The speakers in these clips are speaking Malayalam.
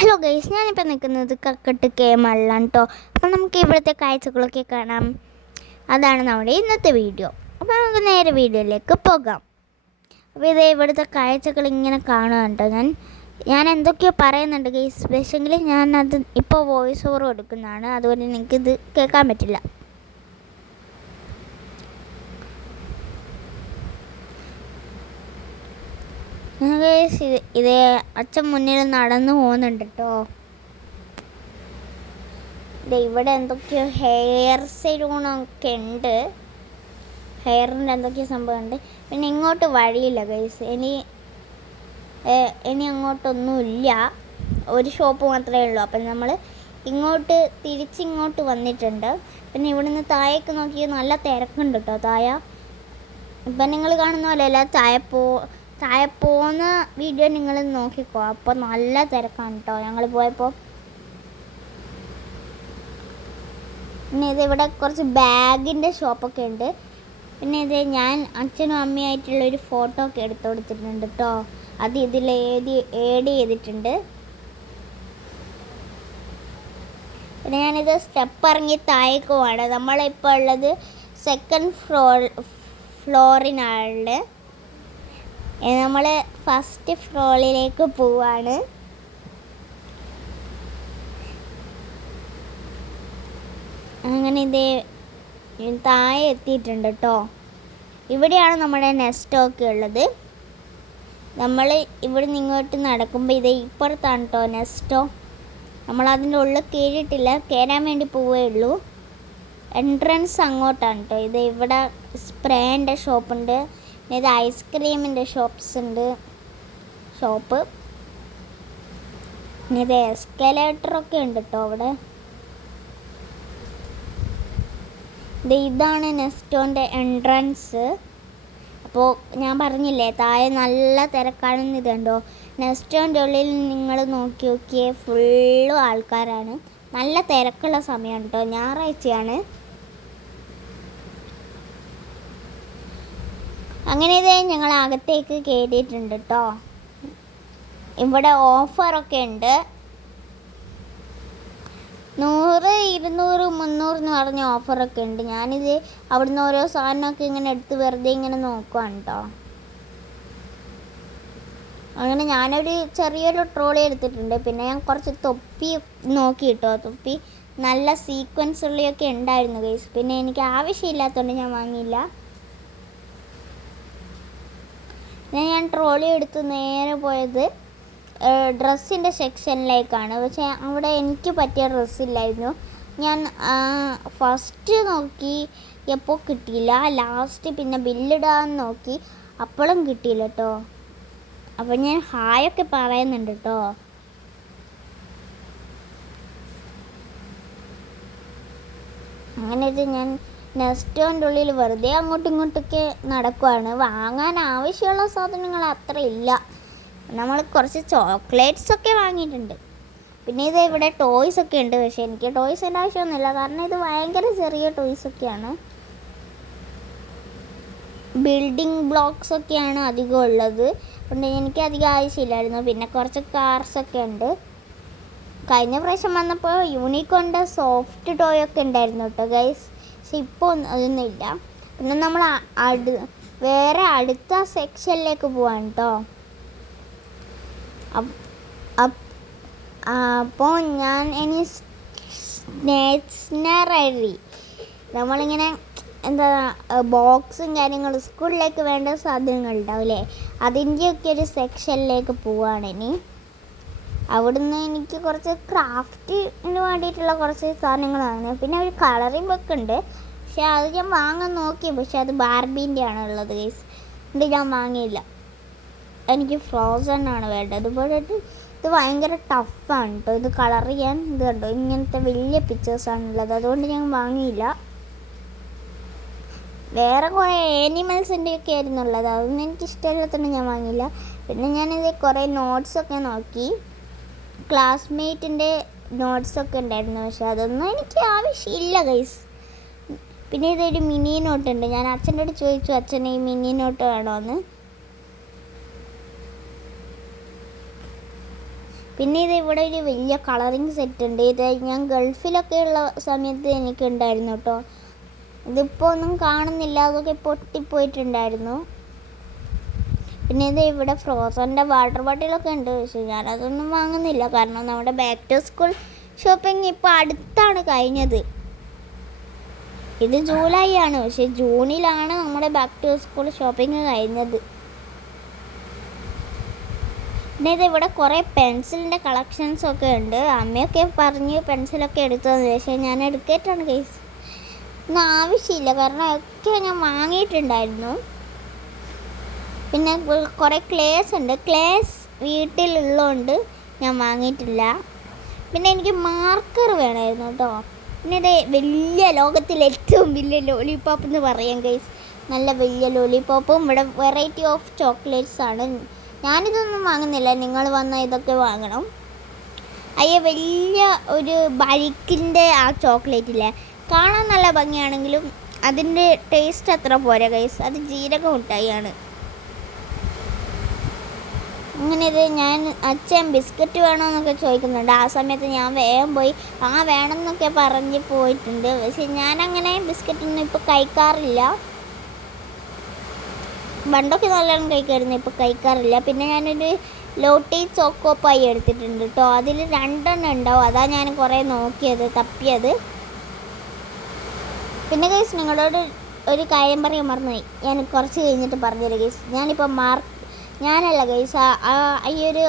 ഹലോ ഗൈസ്, ഞാനിപ്പോൾ നിൽക്കുന്നത് കക്കട്ട് കേമളിലാണ് കേട്ടോ. അപ്പോൾ നമുക്ക് ഇവിടുത്തെ കാഴ്ചകളൊക്കെ കാണാം. അതാണ് നമ്മുടെ ഇന്നത്തെ വീഡിയോ. അപ്പോൾ നമുക്ക് നേരെ വീഡിയോയിലേക്ക് പോകാം. അപ്പോൾ ഇത് ഇവിടുത്തെ കാഴ്ചകൾ ഇങ്ങനെ കാണുക കേട്ടോ. ഞാൻ എന്തൊക്കെയോ പറയുന്നുണ്ട് ഗൈസ്, പക്ഷേങ്കിൽ ഞാനത് ഇപ്പോൾ വോയിസ് ഓവർ കൊടുക്കുന്നതാണ്, അതുകൊണ്ട് എനിക്കിത് കേൾക്കാൻ പറ്റില്ല. ഇത് അച്ഛൻ മുന്നിൽ നടന്നു പോകുന്നുണ്ട് കേട്ടോ. ഇവിടെ എന്തൊക്കെയോ ഹെയർ സലൂണൊക്കെ ഉണ്ട്, ഹെയറിൻ്റെ എന്തൊക്കെയോ സംഭവമുണ്ട്. പിന്നെ ഇങ്ങോട്ട് വഴിയില്ല ഗൈസ്, ഇനി അങ്ങോട്ടൊന്നുമില്ല, ഒരു ഷോപ്പ് മാത്രമേ ഉള്ളൂ. അപ്പം നമ്മൾ തിരിച്ചിങ്ങോട്ട് വന്നിട്ടുണ്ട്. പിന്നെ ഇവിടുന്ന് താഴേക്ക് നോക്കിയാൽ നല്ല തിരക്കുണ്ട് കേട്ടോ. ഇപ്പം നിങ്ങൾ കാണുന്ന പോലെയല്ല, താഴെ പോകുന്ന വീഡിയോ നിങ്ങൾ നോക്കിക്കോ. അപ്പോൾ നല്ല തിരക്കാണ് കേട്ടോ ഞങ്ങൾ പോയപ്പോൾ. പിന്നെ ഇവിടെ കുറച്ച് ബാഗിൻ്റെ ഷോപ്പൊക്കെ ഉണ്ട്. പിന്നെ ഞാൻ അച്ഛനും അമ്മയായിട്ടുള്ളൊരു ഫോട്ടോ ഒക്കെ എടുത്തു കൊടുത്തിട്ടുണ്ട് കേട്ടോ. അത് ഇതിൽ ഏഡ് ചെയ്തിട്ടുണ്ട്. പിന്നെ ഞാനിത് സ്റ്റെപ്പ് ഇറങ്ങി താഴേക്ക് പോവാണ്. നമ്മളിപ്പോൾ ഉള്ളത് സെക്കൻഡ് ഫ്ലോറിനാണ്. നമ്മൾ ഫസ്റ്റ് ഫ്ലോറിലേക്ക് പോവാണ്. അങ്ങനെ താഴെ എത്തിയിട്ടുണ്ട് കേട്ടോ. ഇവിടെയാണ് നമ്മുടെ നെസ്റ്റൊക്കെ ഉള്ളത്. നമ്മൾ ഇവിടെ നിന്ന് ഇങ്ങോട്ട് നടക്കുമ്പോൾ ഇപ്പുറത്താണ് കേട്ടോ നെസ്റ്റോ. നമ്മളതിൻ്റെ ഉള്ളിൽ കയറിയിട്ടില്ല, കയറാൻ വേണ്ടി പോവേ ഉള്ളൂ. എൻട്രൻസ് അങ്ങോട്ടാണ് കേട്ടോ. ഇവിടെ സ്പ്രേൻ്റെ ഷോപ്പുണ്ട്, ഇത് ഐസ്ക്രീമിൻ്റെ ഷോപ്പ്. ഇത് എസ്കലേറ്ററൊക്കെ ഉണ്ട് കേട്ടോ അവിടെ. ഇതാണ് നെസ്റ്റോൻ്റെ എൻട്രൻസ്. അപ്പോൾ ഞാൻ പറഞ്ഞില്ലേ താഴെ നല്ല തിരക്കാണെന്ന്. ഇതുണ്ടോ നെസ്റ്റോൻ്റെ ഉള്ളിൽ നിങ്ങൾ നോക്കിയേ, ഫുള്ളും ആൾക്കാരാണ്. നല്ല തിരക്കുള്ള സമയമാണ് കേട്ടോ, ഞായറാഴ്ചയാണ്. അങ്ങനെ ഞങ്ങൾ അകത്തേക്ക് കയറിയിട്ടുണ്ട് കേട്ടോ. ഇവിടെ ഓഫറൊക്കെ ഉണ്ട്, 100, 200, 300 എന്ന് പറഞ്ഞ ഓഫറൊക്കെ ഉണ്ട്. ഞാനിത് അവിടുന്ന് ഓരോ സാധനമൊക്കെ ഇങ്ങനെ എടുത്ത് വെറുതെ ഇങ്ങനെ നോക്കുവാണ് കേട്ടോ. അങ്ങനെ ഞാനൊരു ചെറിയൊരു ട്രോളി എടുത്തിട്ടുണ്ട്. പിന്നെ ഞാൻ കുറച്ച് തൊപ്പി നോക്കി കേട്ടോ. തൊപ്പി നല്ല സീക്വൻസ് ഉള്ളിയൊക്കെ ഉണ്ടായിരുന്നു ഗൈസ്. പിന്നെ എനിക്ക് ആവശ്യമില്ലാത്തതുകൊണ്ട് ഞാൻ വാങ്ങിയില്ല. ഞാൻ ട്രോളി എടുത്ത് നേരെ പോയത് ഡ്രസ്സിൻ്റെ സെക്ഷനിലേക്കാണ്. പക്ഷേ അവിടെ എനിക്ക് പറ്റിയ ഡ്രസ്സില്ലായിരുന്നു. ഞാൻ ഫസ്റ്റ് നോക്കി എപ്പോൾ കിട്ടിയില്ല, ലാസ്റ്റ് പിന്നെ ബില്ലിടാൻ നോക്കി, അപ്പോഴും കിട്ടിയില്ല കേട്ടോ. അപ്പോൾ ഞാൻ ഹായൊക്കെ പറയുന്നുണ്ട് കേട്ടോ. അങ്ങനെ ഞാൻ നെസ്റ്റോൻ്റെ ഉള്ളിൽ വെറുതെ അങ്ങോട്ടും ഇങ്ങോട്ടൊക്കെ നടക്കുവാണ്. വാങ്ങാൻ ആവശ്യമുള്ള സാധനങ്ങൾ അത്ര ഇല്ല. നമ്മൾ കുറച്ച് ചോക്ലേറ്റ്സൊക്കെ വാങ്ങിയിട്ടുണ്ട്. പിന്നെ ഇവിടെ ടോയ്സൊക്കെ ഉണ്ട്. പക്ഷേ എനിക്ക് ടോയ്സിൻ്റെ ആവശ്യമൊന്നുമില്ല, കാരണം ഇത് ഭയങ്കര ചെറിയ ടോയ്സൊക്കെയാണ്. ബിൽഡിംഗ് ബ്ലോക്സൊക്കെയാണ് അധികം ഉള്ളത്, അതുകൊണ്ട് എനിക്ക് അധികം ആവശ്യമില്ലായിരുന്നു. പിന്നെ കുറച്ച് കാർസൊക്കെ ഉണ്ട്. കഴിഞ്ഞ പ്രാവശ്യം വന്നപ്പോൾ യൂണിക്കോണിൻ്റെ സോഫ്റ്റ് ടോയ് ഒക്കെ ഉണ്ടായിരുന്നു കേട്ടോ ഗൈസ്. പക്ഷെ ഇപ്പോൾ അതൊന്നുമില്ല. പിന്നെ നമ്മൾ വേറെ അടുത്ത സെക്ഷനിലേക്ക് പോവാണ് കേട്ടോ. അപ്പോൾ ഞാൻ ഇനി സ്റ്റേഷനറി, നമ്മളിങ്ങനെ ബോക്സും കാര്യങ്ങളും സ്കൂളിലേക്ക് വേണ്ട സാധനങ്ങൾ ഉണ്ടാവില്ലേ, അതിൻ്റെയൊക്കെ ഒരു സെക്ഷനിലേക്ക് പോവാണ് ഇനി. അവിടുന്ന് എനിക്ക് കുറച്ച് ക്രാഫ്റ്റിന് വേണ്ടിയിട്ടുള്ള കുറച്ച് സാധനങ്ങളാണ്. പിന്നെ ഒരു കളറിംഗ് ബുക്ക് ഉണ്ട്, പക്ഷെ അത് ഞാൻ വാങ്ങാൻ നോക്കി, പക്ഷെ അത് ബാർബീൻ്റെ ആണ് ഉള്ളത് ഗൈസ്. ഇത് ഞാൻ വാങ്ങിയില്ല, എനിക്ക് ഫ്രോസൺ ആണ് വേണ്ടത്. അതുപോലെ ഇത് ഭയങ്കര ടഫാണ് കേട്ടോ. ഇത് കളർ ചെയ്യാൻ ഇത് കണ്ടോ, ഇങ്ങനത്തെ വലിയ പിക്ചേഴ്സാണുള്ളത്, അതുകൊണ്ട് ഞാൻ വാങ്ങിയില്ല. വേറെ കുറേ ആനിമൽസിൻ്റെ ഒക്കെ ആയിരുന്നു ഉള്ളത്, അതൊന്നും എനിക്ക് ഇഷ്ടമില്ലാത്തതുകൊണ്ട് ഞാൻ വാങ്ങിയില്ല. പിന്നെ ഞാനിത് കുറേ നോട്ട്സൊക്കെ നോക്കി, ക്ലാസ്മേറ്റിൻ്റെ നോട്ട്സൊക്കെ ഉണ്ടായിരുന്നു, പക്ഷെ അതൊന്നും എനിക്ക് ആവശ്യമില്ല ഗൈസ്. പിന്നെ ഇതൊരു മിനി നോട്ടുണ്ട്. ഞാൻ അച്ഛൻ്റെ അടുത്ത് ചോദിച്ചു, അച്ഛനെ ഈ മിനി നോട്ട് വേണോന്ന്. പിന്നെ ഇത് ഇവിടെ ഒരു വലിയ കളറിങ് സെറ്റ് ഉണ്ട്. ഇത് ഞാൻ ഗൾഫിലൊക്കെ ഉള്ള സമയത്ത് എനിക്ക് ഉണ്ടായിരുന്നു കേട്ടോ. ഇതിപ്പോൾ ഒന്നും കാണുന്നില്ല, അതൊക്കെ പൊട്ടിപ്പോയിട്ടുണ്ടായിരുന്നു. പിന്നെ ഇത് ഇവിടെ ഫ്രോസൻ്റെ വാട്ടർ ബോട്ടിലൊക്കെ ഉണ്ട്. പക്ഷേ ഞാനതൊന്നും വാങ്ങുന്നില്ല, കാരണം നമ്മുടെ ബാക്ക് ടു സ്കൂൾ ഷോപ്പിംഗ് ഇപ്പോൾ അടുത്താണ് കഴിഞ്ഞത്. ഇത് ജൂലൈ ആണ്, പക്ഷേ ജൂണിലാണ് നമ്മുടെ ബാക്ക് ടു സ്കൂൾ ഷോപ്പിംഗ് കഴിഞ്ഞത്. പിന്നെ ഇത് ഇവിടെ കുറേ പെൻസിലിൻ്റെ കളക്ഷൻസൊക്കെ ഉണ്ട്. അമ്മയൊക്കെ പറഞ്ഞ് പെൻസിലൊക്കെ എടുത്തതെന്ന്, പക്ഷേ ഞാൻ എടുത്തിട്ടാണ് കേസ്. ഒന്നും ആവശ്യമില്ല, കാരണം ഒക്കെ ഞാൻ വാങ്ങിയിട്ടുണ്ടായിരുന്നു. പിന്നെ കുറേ ക്ലേസ് ഉണ്ട്. ക്ലേസ് വീട്ടിലുള്ളതുകൊണ്ട് ഞാൻ വാങ്ങിയിട്ടില്ല. പിന്നെ എനിക്ക് മാർക്കർ വേണമായിരുന്നു കേട്ടോ. പിന്നെ ഇത് വലിയ ലോകത്തിലെ ഏറ്റവും വലിയ ലോലിപോപ്പ് എന്ന് പറയാം ഗൈസ്. നല്ല വലിയ ലോലിപോപ്പും ഇവിടെ വെറൈറ്റി ഓഫ് ചോക്ലേറ്റ്സ് ആണ്. ഞാനിതൊന്നും വാങ്ങുന്നില്ല, നിങ്ങൾ വന്നാൽ ഇതൊക്കെ വാങ്ങണം. അയ്യ വലിയ ഒരു ബൈക്കിൻ്റെ ആ ചോക്ലേറ്റ് ഇല്ലേ, കാണാൻ നല്ല ഭംഗിയാണെങ്കിലും അതിൻ്റെ ടേസ്റ്റ് അത്ര പോരാ ഗൈസ്. അത് ജീരക മിഠായിയാണ്. അങ്ങനെ ഇത് ഞാൻ അച്ഛൻ ബിസ്ക്കറ്റ് വേണമെന്നൊക്കെ ചോദിക്കുന്നുണ്ട്. ആ സമയത്ത് ഞാൻ വേഗം പോയി വേണമെന്നൊക്കെ പറഞ്ഞ് പോയിട്ടുണ്ട്. പക്ഷെ ഞാനങ്ങനെ ബിസ്ക്കറ്റൊന്നും ഇപ്പോൾ കഴിക്കാറില്ല. പണ്ടൊക്കെ നല്ലോണം കഴിക്കായിരുന്നു, ഇപ്പോൾ കഴിക്കാറില്ല. പിന്നെ ഞാനൊരു ലോട്ടി ചോക്കോ പൈ എടുത്തിട്ടുണ്ട് കേട്ടോ. അതിൽ 2 എണ്ണം ഉണ്ടാവും, അതാ ഞാൻ കുറേ നോക്കിയത്, തപ്പിയത്. പിന്നെ ഗൈസ് നിങ്ങളോട് ഒരു കാര്യം പറയാൻ മറന്നുപോയി, ഞാൻ കുറച്ച് കഴിഞ്ഞിട്ട് പറഞ്ഞുതരാം ഗൈസ്. ഞാനല്ല ഗൈസ്, ഈ ഒരു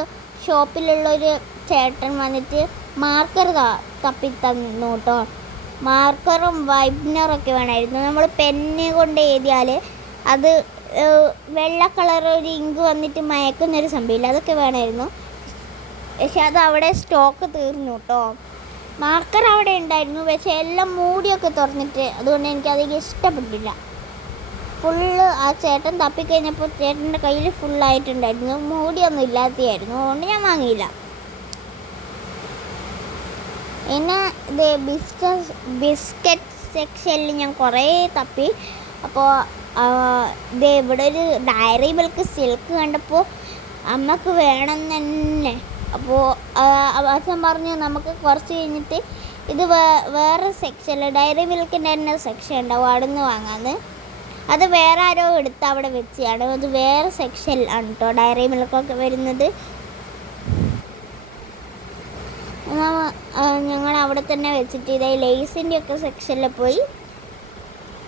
ഷോപ്പിലുള്ളൊരു ചേട്ടൻ വന്നിട്ട് മാർക്കർ തപ്പി തന്നു കേട്ടോ. മാർക്കറും വൈറ്റ്നറൊക്കെ വേണമായിരുന്നു. നമ്മൾ പെന്ന് കൊണ്ട് എഴുതിയാൽ അത് വെള്ള കളർ ഒരു ഇങ്ക് വന്നിട്ട് മയക്കുന്നൊരു സംഭവമില്ല, അതൊക്കെ വേണമായിരുന്നു. പക്ഷെ അത് അവിടെ സ്റ്റോക്ക് തീർന്നു കേട്ടോ. മാർക്കർ അവിടെ ഉണ്ടായിരുന്നു, പക്ഷേ എല്ലാം മൂടിയൊക്കെ തുറന്നിട്ട്, അതുകൊണ്ട് എനിക്കധികം ഇഷ്ടപ്പെട്ടില്ല. ഫുള്ള് ആ ചേട്ടൻ തപ്പിക്കഴിഞ്ഞപ്പോൾ ചേട്ടൻ്റെ കയ്യിൽ ഫുള്ളായിട്ടുണ്ടായിരുന്നു, മൂടിയൊന്നും ഇല്ലാത്തതായിരുന്നു, അതുകൊണ്ട് ഞാൻ വാങ്ങിയില്ല. പിന്നെ ഇത് ബിസ്ക്കറ്റ് സെക്ഷനിൽ ഞാൻ കുറേ തപ്പി. അപ്പോൾ ഇത് ഇവിടെ ഒരു ഡയറി മിൽക്ക് സിൽക്ക് കണ്ടപ്പോൾ അമ്മക്ക് വേണം തന്നെ. അപ്പോൾ അച്ഛൻ പറഞ്ഞു നമുക്ക് കുറച്ച് കഴിഞ്ഞിട്ട് ഇത് വേറെ സെക്ഷനിൽ ഡയറി മിൽക്കിൻ്റെ തന്നെ സെക്ഷൻ ഉണ്ടാവും, അവിടെ നിന്ന് വാങ്ങാമെന്ന്. അത് വേറെ ആരോ എടുത്ത് അവിടെ വെച്ചാണ്, അത് വേറെ സെക്ഷനിലാണ് കേട്ടോ ഡയറി മിൽക്കൊക്കെ വരുന്നത്. ഞങ്ങൾ അവിടെ തന്നെ വെച്ചിട്ട് ഇതേ ലേസിൻ്റെ ഒക്കെ സെക്ഷനിൽ പോയി.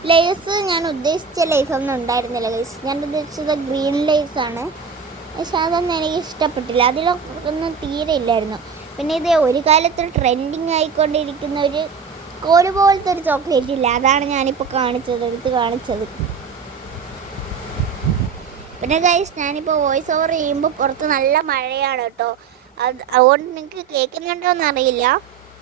ലേസ് ഞാൻ ഉദ്ദേശിച്ച ലേസൊന്നും ഉണ്ടായിരുന്നില്ല ഗൈസ്. ഞാൻ ഉദ്ദേശിച്ചത് ഗ്രീൻ ലേസാണ്, പക്ഷെ അതൊന്നും എനിക്ക് ഇഷ്ടപ്പെട്ടില്ല, അതിലൊന്നും തീരെ ഇല്ലായിരുന്നു. പിന്നെ ഇത് ഒരു കാലത്ത് ട്രെൻഡിങ് ആയിക്കൊണ്ടിരിക്കുന്ന ഒരു കോല് പോലത്തെ ഒരു ചോക്ലേറ്റ് ഇല്ല, അതാണ് ഞാനിപ്പോൾ എടുത്ത് കാണിച്ചത്. പിന്നെ ഗൈസ് ഞാനിപ്പോൾ വോയിസ് ഓവർ ചെയ്യുമ്പോൾ പുറത്ത് നല്ല മഴയാണ് കേട്ടോ. അതുകൊണ്ട് നിങ്ങൾക്ക് കേൾക്കുന്നുണ്ടോയെന്ന് അറിയില്ല.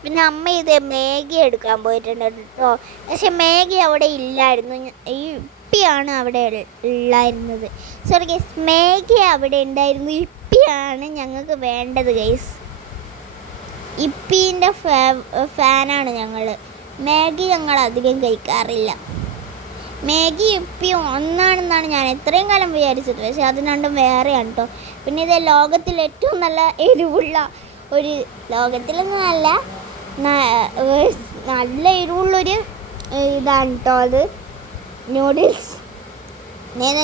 പിന്നെ അമ്മ ഇത് മാഗി എടുക്കാൻ പോയിട്ടുണ്ട് കേട്ടോ, പക്ഷെ മാഗി അവിടെ ഇല്ലായിരുന്നു. ഈ ഇപ്പിയാണ് അവിടെ ഉള്ളായിരുന്നത്. സോറി ഗൈസ്, മാഗി അവിടെ ഉണ്ടായിരുന്നു, ഇപ്പിയാണ് ഞങ്ങൾക്ക് വേണ്ടത് ഗൈസ്. ഇപ്പീൻ്റെ ഫാനാണ് ഞങ്ങൾ. മാഗി ഞങ്ങൾ അധികം കഴിക്കാറില്ല. മാഗി ഇപ്പിയും ഒന്നാണെന്നാണ് ഞാൻ എത്രയും കാലം വിചാരിച്ചത്, പക്ഷെ അത് രണ്ടും വേറെയാണ് കേട്ടോ. പിന്നെ ഇത് ലോകത്തിൽ ഏറ്റവും നല്ല എരിവുള്ള ഒരു, ലോകത്തിലൊന്നും അല്ല, നല്ല എരിവുള്ളൊരു ഇതാണ് കേട്ടോ അത്, നൂഡിൽസ്.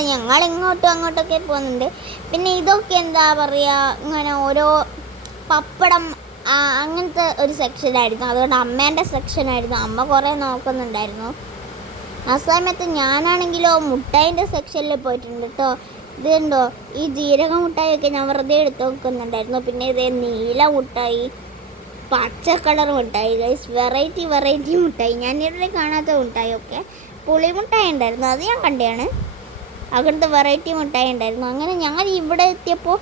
ഞങ്ങൾ ഇങ്ങോട്ടും അങ്ങോട്ടൊക്കെ പോകുന്നുണ്ട്. പിന്നെ ഇതൊക്കെ എന്താ പറയുക, ഇങ്ങനെ ഓരോ പപ്പടം അങ്ങനത്തെ ഒരു സെക്ഷനായിരുന്നു, അതുകൊണ്ട് അമ്മേൻ്റെ സെക്ഷനായിരുന്നു. അമ്മ കുറേ നോക്കുന്നുണ്ടായിരുന്നു. ആ സമയത്ത് ഞാനാണെങ്കിലോ മുട്ടായിൻ്റെ സെക്ഷനിൽ പോയിട്ടുണ്ട് കേട്ടോ. ഇതുണ്ടോ, ഈ ജീരക മുട്ടായിയൊക്കെ ഞാൻ വെറുതെ എടുത്ത് നോക്കുന്നുണ്ടായിരുന്നു. പിന്നെ ഇത് നീല മുട്ടായി, പച്ച കളർ മുട്ടായി ഗൈസ്, വെറൈറ്റി മുട്ടായി, ഞാൻ ഇതുവരെ കാണാത്ത മുട്ടായിയൊക്കെ. പുളി മുട്ടായി ഉണ്ടായിരുന്നു, അത് ഞാൻ കണ്ടതാണ്. അങ്ങനത്തെ വെറൈറ്റി മുട്ടായി ഉണ്ടായിരുന്നു. അങ്ങനെ ഞങ്ങൾ ഇവിടെ എത്തിയപ്പോൾ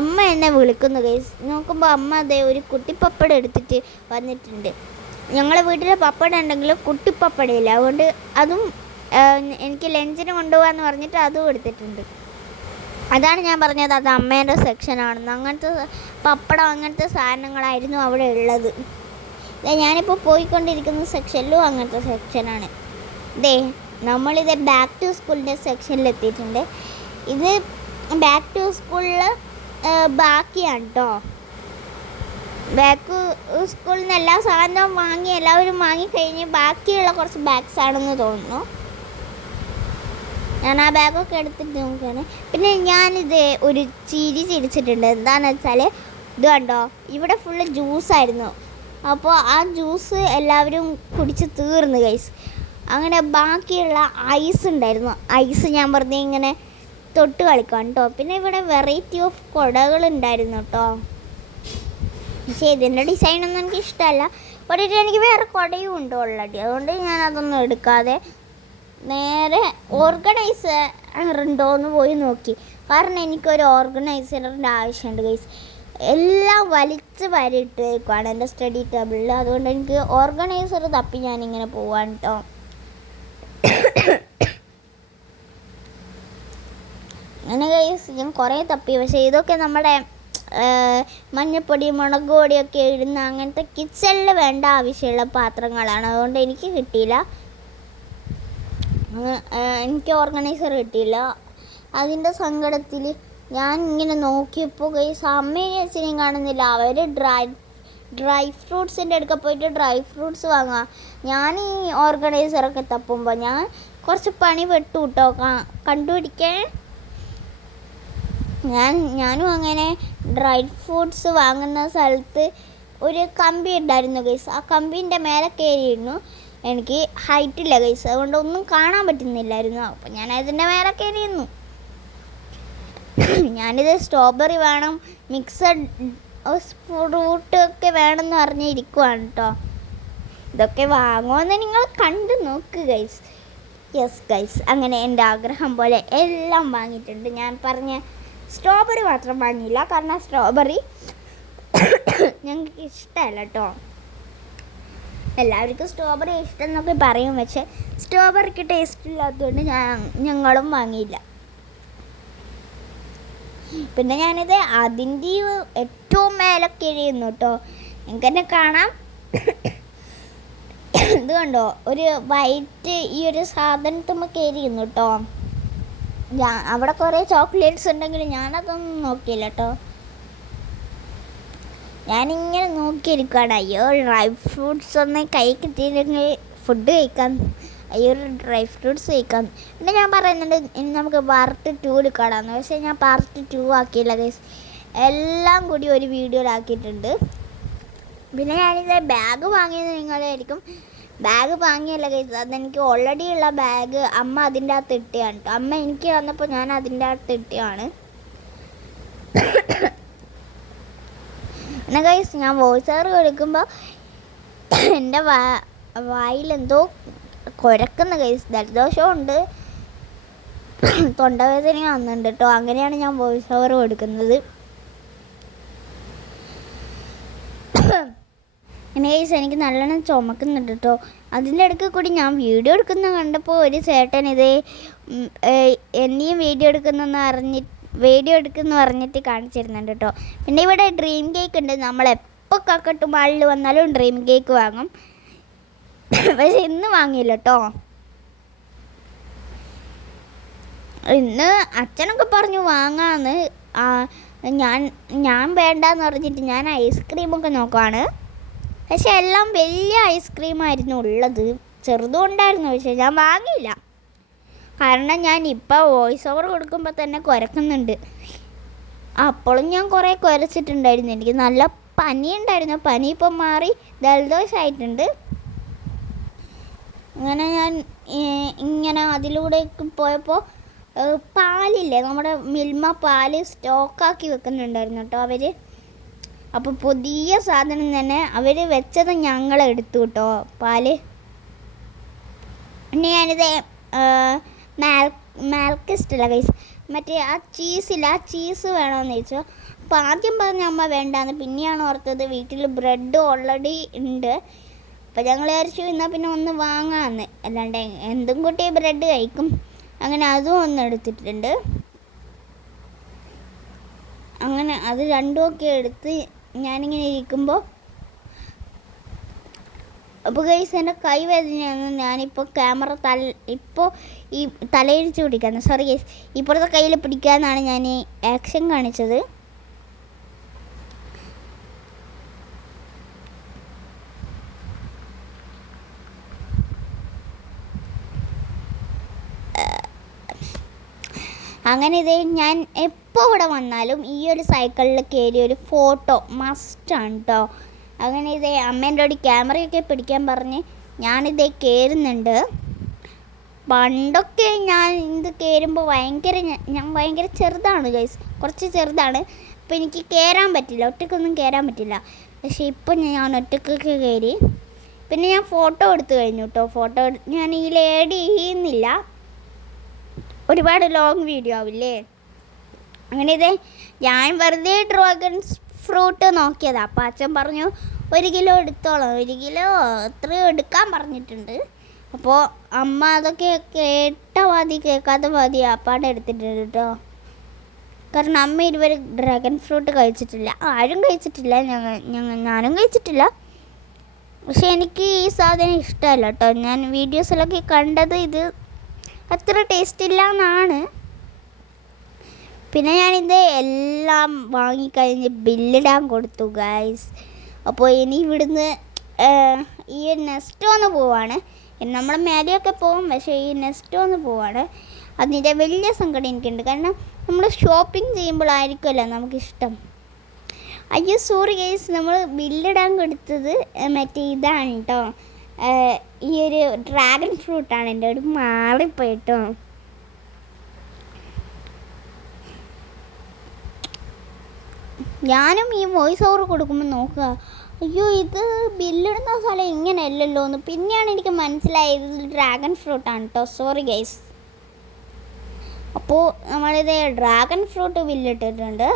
അമ്മ എന്നെ വിളിക്കുന്നു ഗൈസ്. നോക്കുമ്പോൾ അമ്മ അതേ ഒരു കുട്ടിപ്പപ്പടം എടുത്തിട്ട് വന്നിട്ടുണ്ട്. ഞങ്ങളെ വീട്ടിൽ പപ്പടം ഉണ്ടെങ്കിലും കുട്ടിപ്പപ്പടയില്ല, അതുകൊണ്ട് അതും എനിക്ക് ലഞ്ചിന് കൊണ്ടുപോകാമെന്ന് പറഞ്ഞിട്ട് അതും എടുത്തിട്ടുണ്ട്. അതാണ് ഞാൻ പറഞ്ഞത്, അത് അമ്മേൻ്റെ സെക്ഷനാണെന്ന്. അങ്ങനത്തെ പപ്പടം അങ്ങനത്തെ സാധനങ്ങളായിരുന്നു അവിടെ ഉള്ളത്. ഞാനിപ്പോൾ പോയിക്കൊണ്ടിരിക്കുന്ന സെക്ഷനിലും അങ്ങനത്തെ സെക്ഷനാണ്. നമ്മളിത് ബാക്ക് ടു സ്കൂളിൻ്റെ സെക്ഷനിലെത്തിയിട്ടുണ്ട്. ഇത് ബാക്ക് ടു സ്കൂളിൽ ബാക്കിയാണ് കേട്ടോ. ബാഗ് സ്കൂളിൽ നിന്ന് എല്ലാ സാധനവും വാങ്ങി എല്ലാവരും വാങ്ങിക്കഴിഞ്ഞ് ബാക്കിയുള്ള കുറച്ച് ബാഗ്സ് ആണെന്ന് തോന്നുന്നു. ഞാൻ ആ ബാഗൊക്കെ എടുത്തിട്ട് നോക്കുകയാണ്. പിന്നെ ഞാനിത് ഒരു ചിരിച്ചിട്ടുണ്ട്. എന്താണെന്ന് വെച്ചാൽ ഇത് കണ്ടോ, ഇവിടെ ഫുള്ള് ജ്യൂസായിരുന്നു. അപ്പോൾ ആ ജ്യൂസ് എല്ലാവരും കുടിച്ച് തീർന്നു ഗൈസ്. അങ്ങനെ ബാക്കിയുള്ള ഐസ് ഉണ്ടായിരുന്നു. ഐസ് ഞാൻ പറഞ്ഞ ഇങ്ങനെ തൊട്ട് കളിക്കാം കേട്ടോ. പിന്നെ ഇവിടെ വെറൈറ്റി ഓഫ് കുടകളുണ്ടായിരുന്നു കേട്ടോ. പക്ഷേ ഇതിൻ്റെ ഡിസൈനൊന്നും എനിക്ക് ഇഷ്ടമല്ല. ഒരിട്ട് എനിക്ക് വേറെ കുടയും ഉണ്ട് ഓൾറെഡി. അതുകൊണ്ട് ഞാൻ അതൊന്നും എടുക്കാതെ നേരെ ഓർഗനൈസർ ഉണ്ടോ എന്ന് പോയി നോക്കി. കാരണം എനിക്കൊരു ഓർഗനൈസറിൻ്റെ ആവശ്യമുണ്ട് ഗൈസ്. എല്ലാം വലിച്ച് വാരിയിട്ട് വെക്കുവാണ് എൻ്റെ സ്റ്റഡി ടേബിളിൽ. അതുകൊണ്ട് എനിക്ക് ഓർഗനൈസർ തപ്പി ഞാനിങ്ങനെ പോവാണ് കേട്ടോ. അങ്ങനെ ഗൈസ് ഞാൻ കുറേ തപ്പി. പക്ഷേ ഇതൊക്കെ നമ്മുടെ മഞ്ഞപ്പൊടി മുളക് പൊടിയൊക്കെ ഇടുന്ന അങ്ങനത്തെ കിച്ചണിൽ വേണ്ട ആവശ്യമുള്ള പാത്രങ്ങളാണ്. അതുകൊണ്ട് എനിക്ക് കിട്ടിയില്ല. എനിക്ക് ഓർഗനൈസർ കിട്ടിയില്ല. അതിൻ്റെ സങ്കടത്തിൽ ഞാൻ ഇങ്ങനെ നോക്കിയപ്പോൾ ഗൈസ് അമ്മയും അച്ഛനെയും കാണുന്നില്ല. അവർ ഡ്രൈ ഫ്രൂട്ട്സിൻ്റെ അടുക്ക പോയിട്ട് ഡ്രൈ ഫ്രൂട്ട്സ് വാങ്ങുക. ഞാൻ ഈ ഓർഗനൈസറൊക്കെ തപ്പുമ്പോൾ ഞാൻ കുറച്ച് പണി പെട്ടു കേട്ടോ കണ്ടുപിടിക്കാൻ. ഞാനും അങ്ങനെ ഡ്രൈ ഫ്രൂട്ട്സ് വാങ്ങുന്ന സ്ഥലത്ത് ഒരു കമ്പി ഉണ്ടായിരുന്നു ഗൈസ്. ആ കമ്പീൻ്റെ മേലെ കയറിയിരുന്നു. എനിക്ക് ഹൈറ്റില്ല ഗൈസ്, അതുകൊണ്ട് ഒന്നും കാണാൻ പറ്റുന്നില്ലായിരുന്നു. അപ്പോൾ ഞാൻ അതിൻ്റെ മേലെ കയറിയിരുന്നു. ഞാനിത് സ്ട്രോബെറി വേണം, മിക്സഡ് ഫ്രൂട്ടൊക്കെ വേണമെന്ന് പറഞ്ഞിരിക്കുവാണ് കേട്ടോ. ഇതൊക്കെ വാങ്ങുമെന്ന് നിങ്ങൾ കണ്ടു നോക്ക് ഗൈസ്. യെസ് ഗൈസ്, അങ്ങനെ എൻ്റെ ആഗ്രഹം പോലെ എല്ലാം വാങ്ങിയിട്ടുണ്ട്. ഞാൻ പറഞ്ഞ സ്ട്രോബെറി മാത്രം വാങ്ങിയില്ല, കാരണം സ്ട്രോബെറി ഞങ്ങൾക്ക് ഇഷ്ടമല്ല കേട്ടോ. എല്ലാവർക്കും സ്ട്രോബെറി ഇഷ്ടം എന്നൊക്കെ പറയും, പക്ഷേ സ്ട്രോബെറിക്ക് ടേസ്റ്റ് ഇല്ലാത്തതുകൊണ്ട് ഞങ്ങളും വാങ്ങിയില്ല. പിന്നെ ഞാനിത് അതിൻ്റെ ഏറ്റവും മേലൊക്കെ എഴുതുന്നു കേട്ടോ. നിങ്ങൾക്ക് തന്നെ കാണാം. ഇത് കണ്ടോ, ഒരു വൈറ്റ് ഈ ഒരു സാധനത്തുമ്മൊക്കെ എഴുതുന്നു കേട്ടോ. അവിടെ കുറേ ചോക്ലേറ്റ്സ് ഉണ്ടെങ്കിലും ഞാനതൊന്നും നോക്കിയില്ല കേട്ടോ. ഞാനിങ്ങനെ നോക്കിയിരിക്കുകയാണ്. അയ്യോ ഡ്രൈ ഫ്രൂട്ട്സ് ഒന്ന് കൈ കിട്ടിയില്ലെങ്കിൽ ഫുഡ് കഴിക്കാൻ, അയ്യോ ഡ്രൈ ഫ്രൂട്ട്സ് കഴിക്കാൻ. പിന്നെ ഞാൻ പറയുന്നുണ്ട് ഇനി നമുക്ക് പാർട്ട് 2 എടുക്കാമെന്ന്. പക്ഷേ ഞാൻ പാർട്ട് 2 ആക്കിയില്ല ഗൈസ്. എല്ലാം കൂടി ഒരു വീഡിയോയിലാക്കിയിട്ടുണ്ട്. പിന്നെ ഞാനിത് ബാഗ് വാങ്ങിയത് നിങ്ങളായിരിക്കും. ബാഗ് വാങ്ങിയല്ല ഗൈസ്, അതെനിക്ക് ഓൾറെഡി ഉള്ള ബാഗ് അമ്മ അതിൻ്റെ അകത്ത് ഇട്ടിയാണ് കേട്ടോ. അമ്മ എനിക്ക് വന്നപ്പോൾ ഞാൻ അതിൻ്റെ അകത്ത് ഇട്ടിയാണ്. പിന്നെ ഗൈസ് ഞാൻ വോയിസ് ഓവർ കൊടുക്കുമ്പോൾ എൻ്റെ വായിലെന്തോ കുരക്കുന്ന ഗൈസ്. ജലദോഷമുണ്ട്, തൊണ്ടവേദന വന്നിട്ടുണ്ട് കേട്ടോ. അങ്ങനെയാണ് ഞാൻ വോയിസ് ഓവർ കൊടുക്കുന്നത്. പിന്നെ ഗൈസ് എനിക്ക് നല്ലോണം ചുമക്കുന്നുണ്ട് കേട്ടോ. അതിൻ്റെ ഇടയ്ക്ക് കൂടി ഞാൻ വീഡിയോ എടുക്കുന്ന കണ്ടപ്പോൾ ഒരു ചേട്ടൻ ഇത് എന്നെയും വീഡിയോ എടുക്കുന്ന പറഞ്ഞിട്ട് കാണിച്ചിരുന്നുണ്ട് കേട്ടോ. പിന്നെ ഇവിടെ ഡ്രീം കേക്ക് ഉണ്ട്. നമ്മളെപ്പോൾ കക്കട്ട് മാളിൽ വന്നാലും ഡ്രീം കേക്ക് വാങ്ങും. പക്ഷെ ഇന്ന് വാങ്ങിയില്ല കേട്ടോ. ഇന്ന് അച്ഛനൊക്കെ പറഞ്ഞു വാങ്ങാമെന്ന്. ഞാൻ വേണ്ടാന്ന് പറഞ്ഞിട്ട് ഞാൻ ഐസ്ക്രീമൊക്കെ നോക്കുവാണ്. പക്ഷെ എല്ലാം വലിയ ഐസ്ക്രീമായിരുന്നു ഉള്ളത്, ചെറുതും ഉണ്ടായിരുന്നു. പക്ഷെ ഞാൻ വാങ്ങിയില്ല, കാരണം ഞാൻ ഇപ്പോൾ വോയിസ് ഓവർ കൊടുക്കുമ്പോൾ തന്നെ കുരക്കുന്നുണ്ട്. അപ്പോഴും ഞാൻ കുറേ കുരച്ചിട്ടുണ്ടായിരുന്നു. എനിക്ക് നല്ല പനി ഉണ്ടായിരുന്നു. പനി ഇപ്പം മാറി ജലദോഷമായിട്ടുണ്ട്. അങ്ങനെ ഞാൻ ഇങ്ങനെ അതിലൂടെ പോയപ്പോൾ പാലില്ലേ, നമ്മുടെ മിൽമ പാല് സ്റ്റോക്കാക്കി വെക്കുന്നുണ്ടായിരുന്നു കേട്ടോ അവർ. അപ്പോൾ പുതിയ സാധനം തന്നെ അവർ വെച്ചത് ഞങ്ങളെടുത്തു കേട്ടോ പാല്. പിന്നെ ഞാനിത് മാൽക്ക് ഇഷ്ടമല്ല ഗൈസ്. മറ്റേ ആ ചീസില്ല, ആ ചീസ് വേണമെന്ന് ചോദിച്ചു. അപ്പോൾ ആദ്യം പറഞ്ഞ അമ്മ വേണ്ടാന്ന്. പിന്നെയാണ് ഓർത്തത് വീട്ടിൽ ബ്രെഡ് ഓൾറെഡി ഉണ്ട്. അപ്പോൾ ഞങ്ങൾ വിചാരിച്ചു എന്നാൽ പിന്നെ ഒന്ന് വാങ്ങാമെന്ന്. അല്ലാണ്ട് എന്തും കൂട്ടി ബ്രെഡ് കഴിക്കും. അങ്ങനെ അതും ഒന്ന് എടുത്തിട്ടുണ്ട്. അങ്ങനെ അത് രണ്ടുമൊക്കെ എടുത്ത് ഞാനിങ്ങനെ ഇരിക്കുമ്പോൾ അപ്പോൾ ഗൈസ് എൻ്റെ കൈ വേദനയാണ്. ഞാനിപ്പോൾ ക്യാമറ ഇപ്പോൾ ഈ തലയിടിച്ച് പിടിക്കാന്ന്, സോറി ഗൈസ്, ഇപ്പുറത്തെ കയ്യിൽ പിടിക്കാമെന്നാണ് ഞാൻ ഈ ആക്ഷൻ കാണിച്ചത്. അങ്ങനെ ഇതേ ഞാൻ എപ്പോൾ ഇവിടെ വന്നാലും ഈ ഒരു സൈക്കിളിൽ കയറി ഒരു ഫോട്ടോ മസ്റ്റാണ് കേട്ടോ. അങ്ങനെ ഇതേ അമ്മേൻ്റെ ഒരു ക്യാമറയൊക്കെ പിടിക്കാൻ പറഞ്ഞ് ഞാനിതേ കയറുന്നുണ്ട്. പണ്ടൊക്കെ ഞാൻ ഇത് കയറുമ്പോൾ ഞാൻ ഭയങ്കര ചെറുതാണ് ഗൈസ്, കുറച്ച് ചെറുതാണ്. അപ്പോൾ എനിക്ക് കയറാൻ പറ്റില്ല, ഒറ്റയ്ക്കൊന്നും കയറാൻ പറ്റില്ല. പക്ഷേ ഇപ്പം ഞാൻ ഒറ്റയ്ക്കൊക്കെ കയറി. പിന്നെ ഞാൻ ഫോട്ടോ എടുത്തു കഴിഞ്ഞു കേട്ടോ. ഫോട്ടോ ഞാൻ ഇതിൽ ആഡ് ചെയ്യുന്നില്ല, ഒരുപാട് ലോങ് വീഡിയോ ആവില്ലേ. അങ്ങനെ ഇതേ ഞാൻ വെറുതെ ഡ്രാഗൺ ഫ്രൂട്ട് നോക്കിയതാണ്. അപ്പോൾ അച്ഛൻ പറഞ്ഞു 1 കിലോ എടുത്തോളാം, 1 കിലോ എത്രയോ എടുക്കാൻ പറഞ്ഞിട്ടുണ്ട്. അപ്പോൾ അമ്മ അതൊക്കെ കേട്ട മതി കേൾക്കാത്ത മതി അപ്പാടെ എടുത്തിട്ടുണ്ട് കേട്ടോ. കാരണം അമ്മ ഇതുവരെ ഡ്രാഗൺ ഫ്രൂട്ട് കഴിച്ചിട്ടില്ല, ആരും കഴിച്ചിട്ടില്ല, ഞാനും കഴിച്ചിട്ടില്ല. പക്ഷെ എനിക്ക് ഈ സാധനം ഇഷ്ടമല്ല കേട്ടോ. ഞാൻ വീഡിയോസിലൊക്കെ കണ്ടത് ഇത് അത്ര ടേസ്റ്റ് ഇല്ല എന്നാണ്. പിന്നെ ഞാനിത് എല്ലാം വാങ്ങിക്കഴിഞ്ഞ് ബില്ലിടാൻ കൊടുത്തു ഗൈസ്. അപ്പോൾ ഇനി ഇവിടുന്ന് ഈ നെക്സ്റ്റ് ഒന്ന് പോവാണ്. നമ്മുടെ മേലെയൊക്കെ പോകും, പക്ഷേ ഈ നെക്സ്റ്റ് ഒന്ന് പോവാണ്. അതിൻ്റെ വലിയ സങ്കടം എനിക്കുണ്ട്, കാരണം നമ്മൾ ഷോപ്പിംഗ് ചെയ്യുമ്പോഴായിരിക്കുമല്ലോ നമുക്കിഷ്ടം. അയ്യോ സോറി ഗൈസ്, നമ്മൾ ബില്ലിടാൻ കൊടുത്തത് മറ്റേ ഇതാണ് കേട്ടോ, ഈ ഒരു ഡ്രാഗൺ ഫ്രൂട്ടാണ്. എൻ്റെ ഒരു മാറിപ്പോയി കേട്ടോ. ഞാനും ഈ വോയിസ് ഓവർ കൊടുക്കുമ്പോൾ നോക്കുക, അയ്യോ ഇത് ബില്ലിടുന്ന സ്ഥലം ഇങ്ങനെയല്ലല്ലോ എന്ന്. പിന്നെയാണ് എനിക്ക് മനസ്സിലായത് ഇത് ഡ്രാഗൺ ഫ്രൂട്ടാണ് കേട്ടോ. Sorry guys. അപ്പോൾ നമ്മളിത് ഡ്രാഗൺ ഫ്രൂട്ട് ബില്ലിട്ടിട്ടുണ്ട്.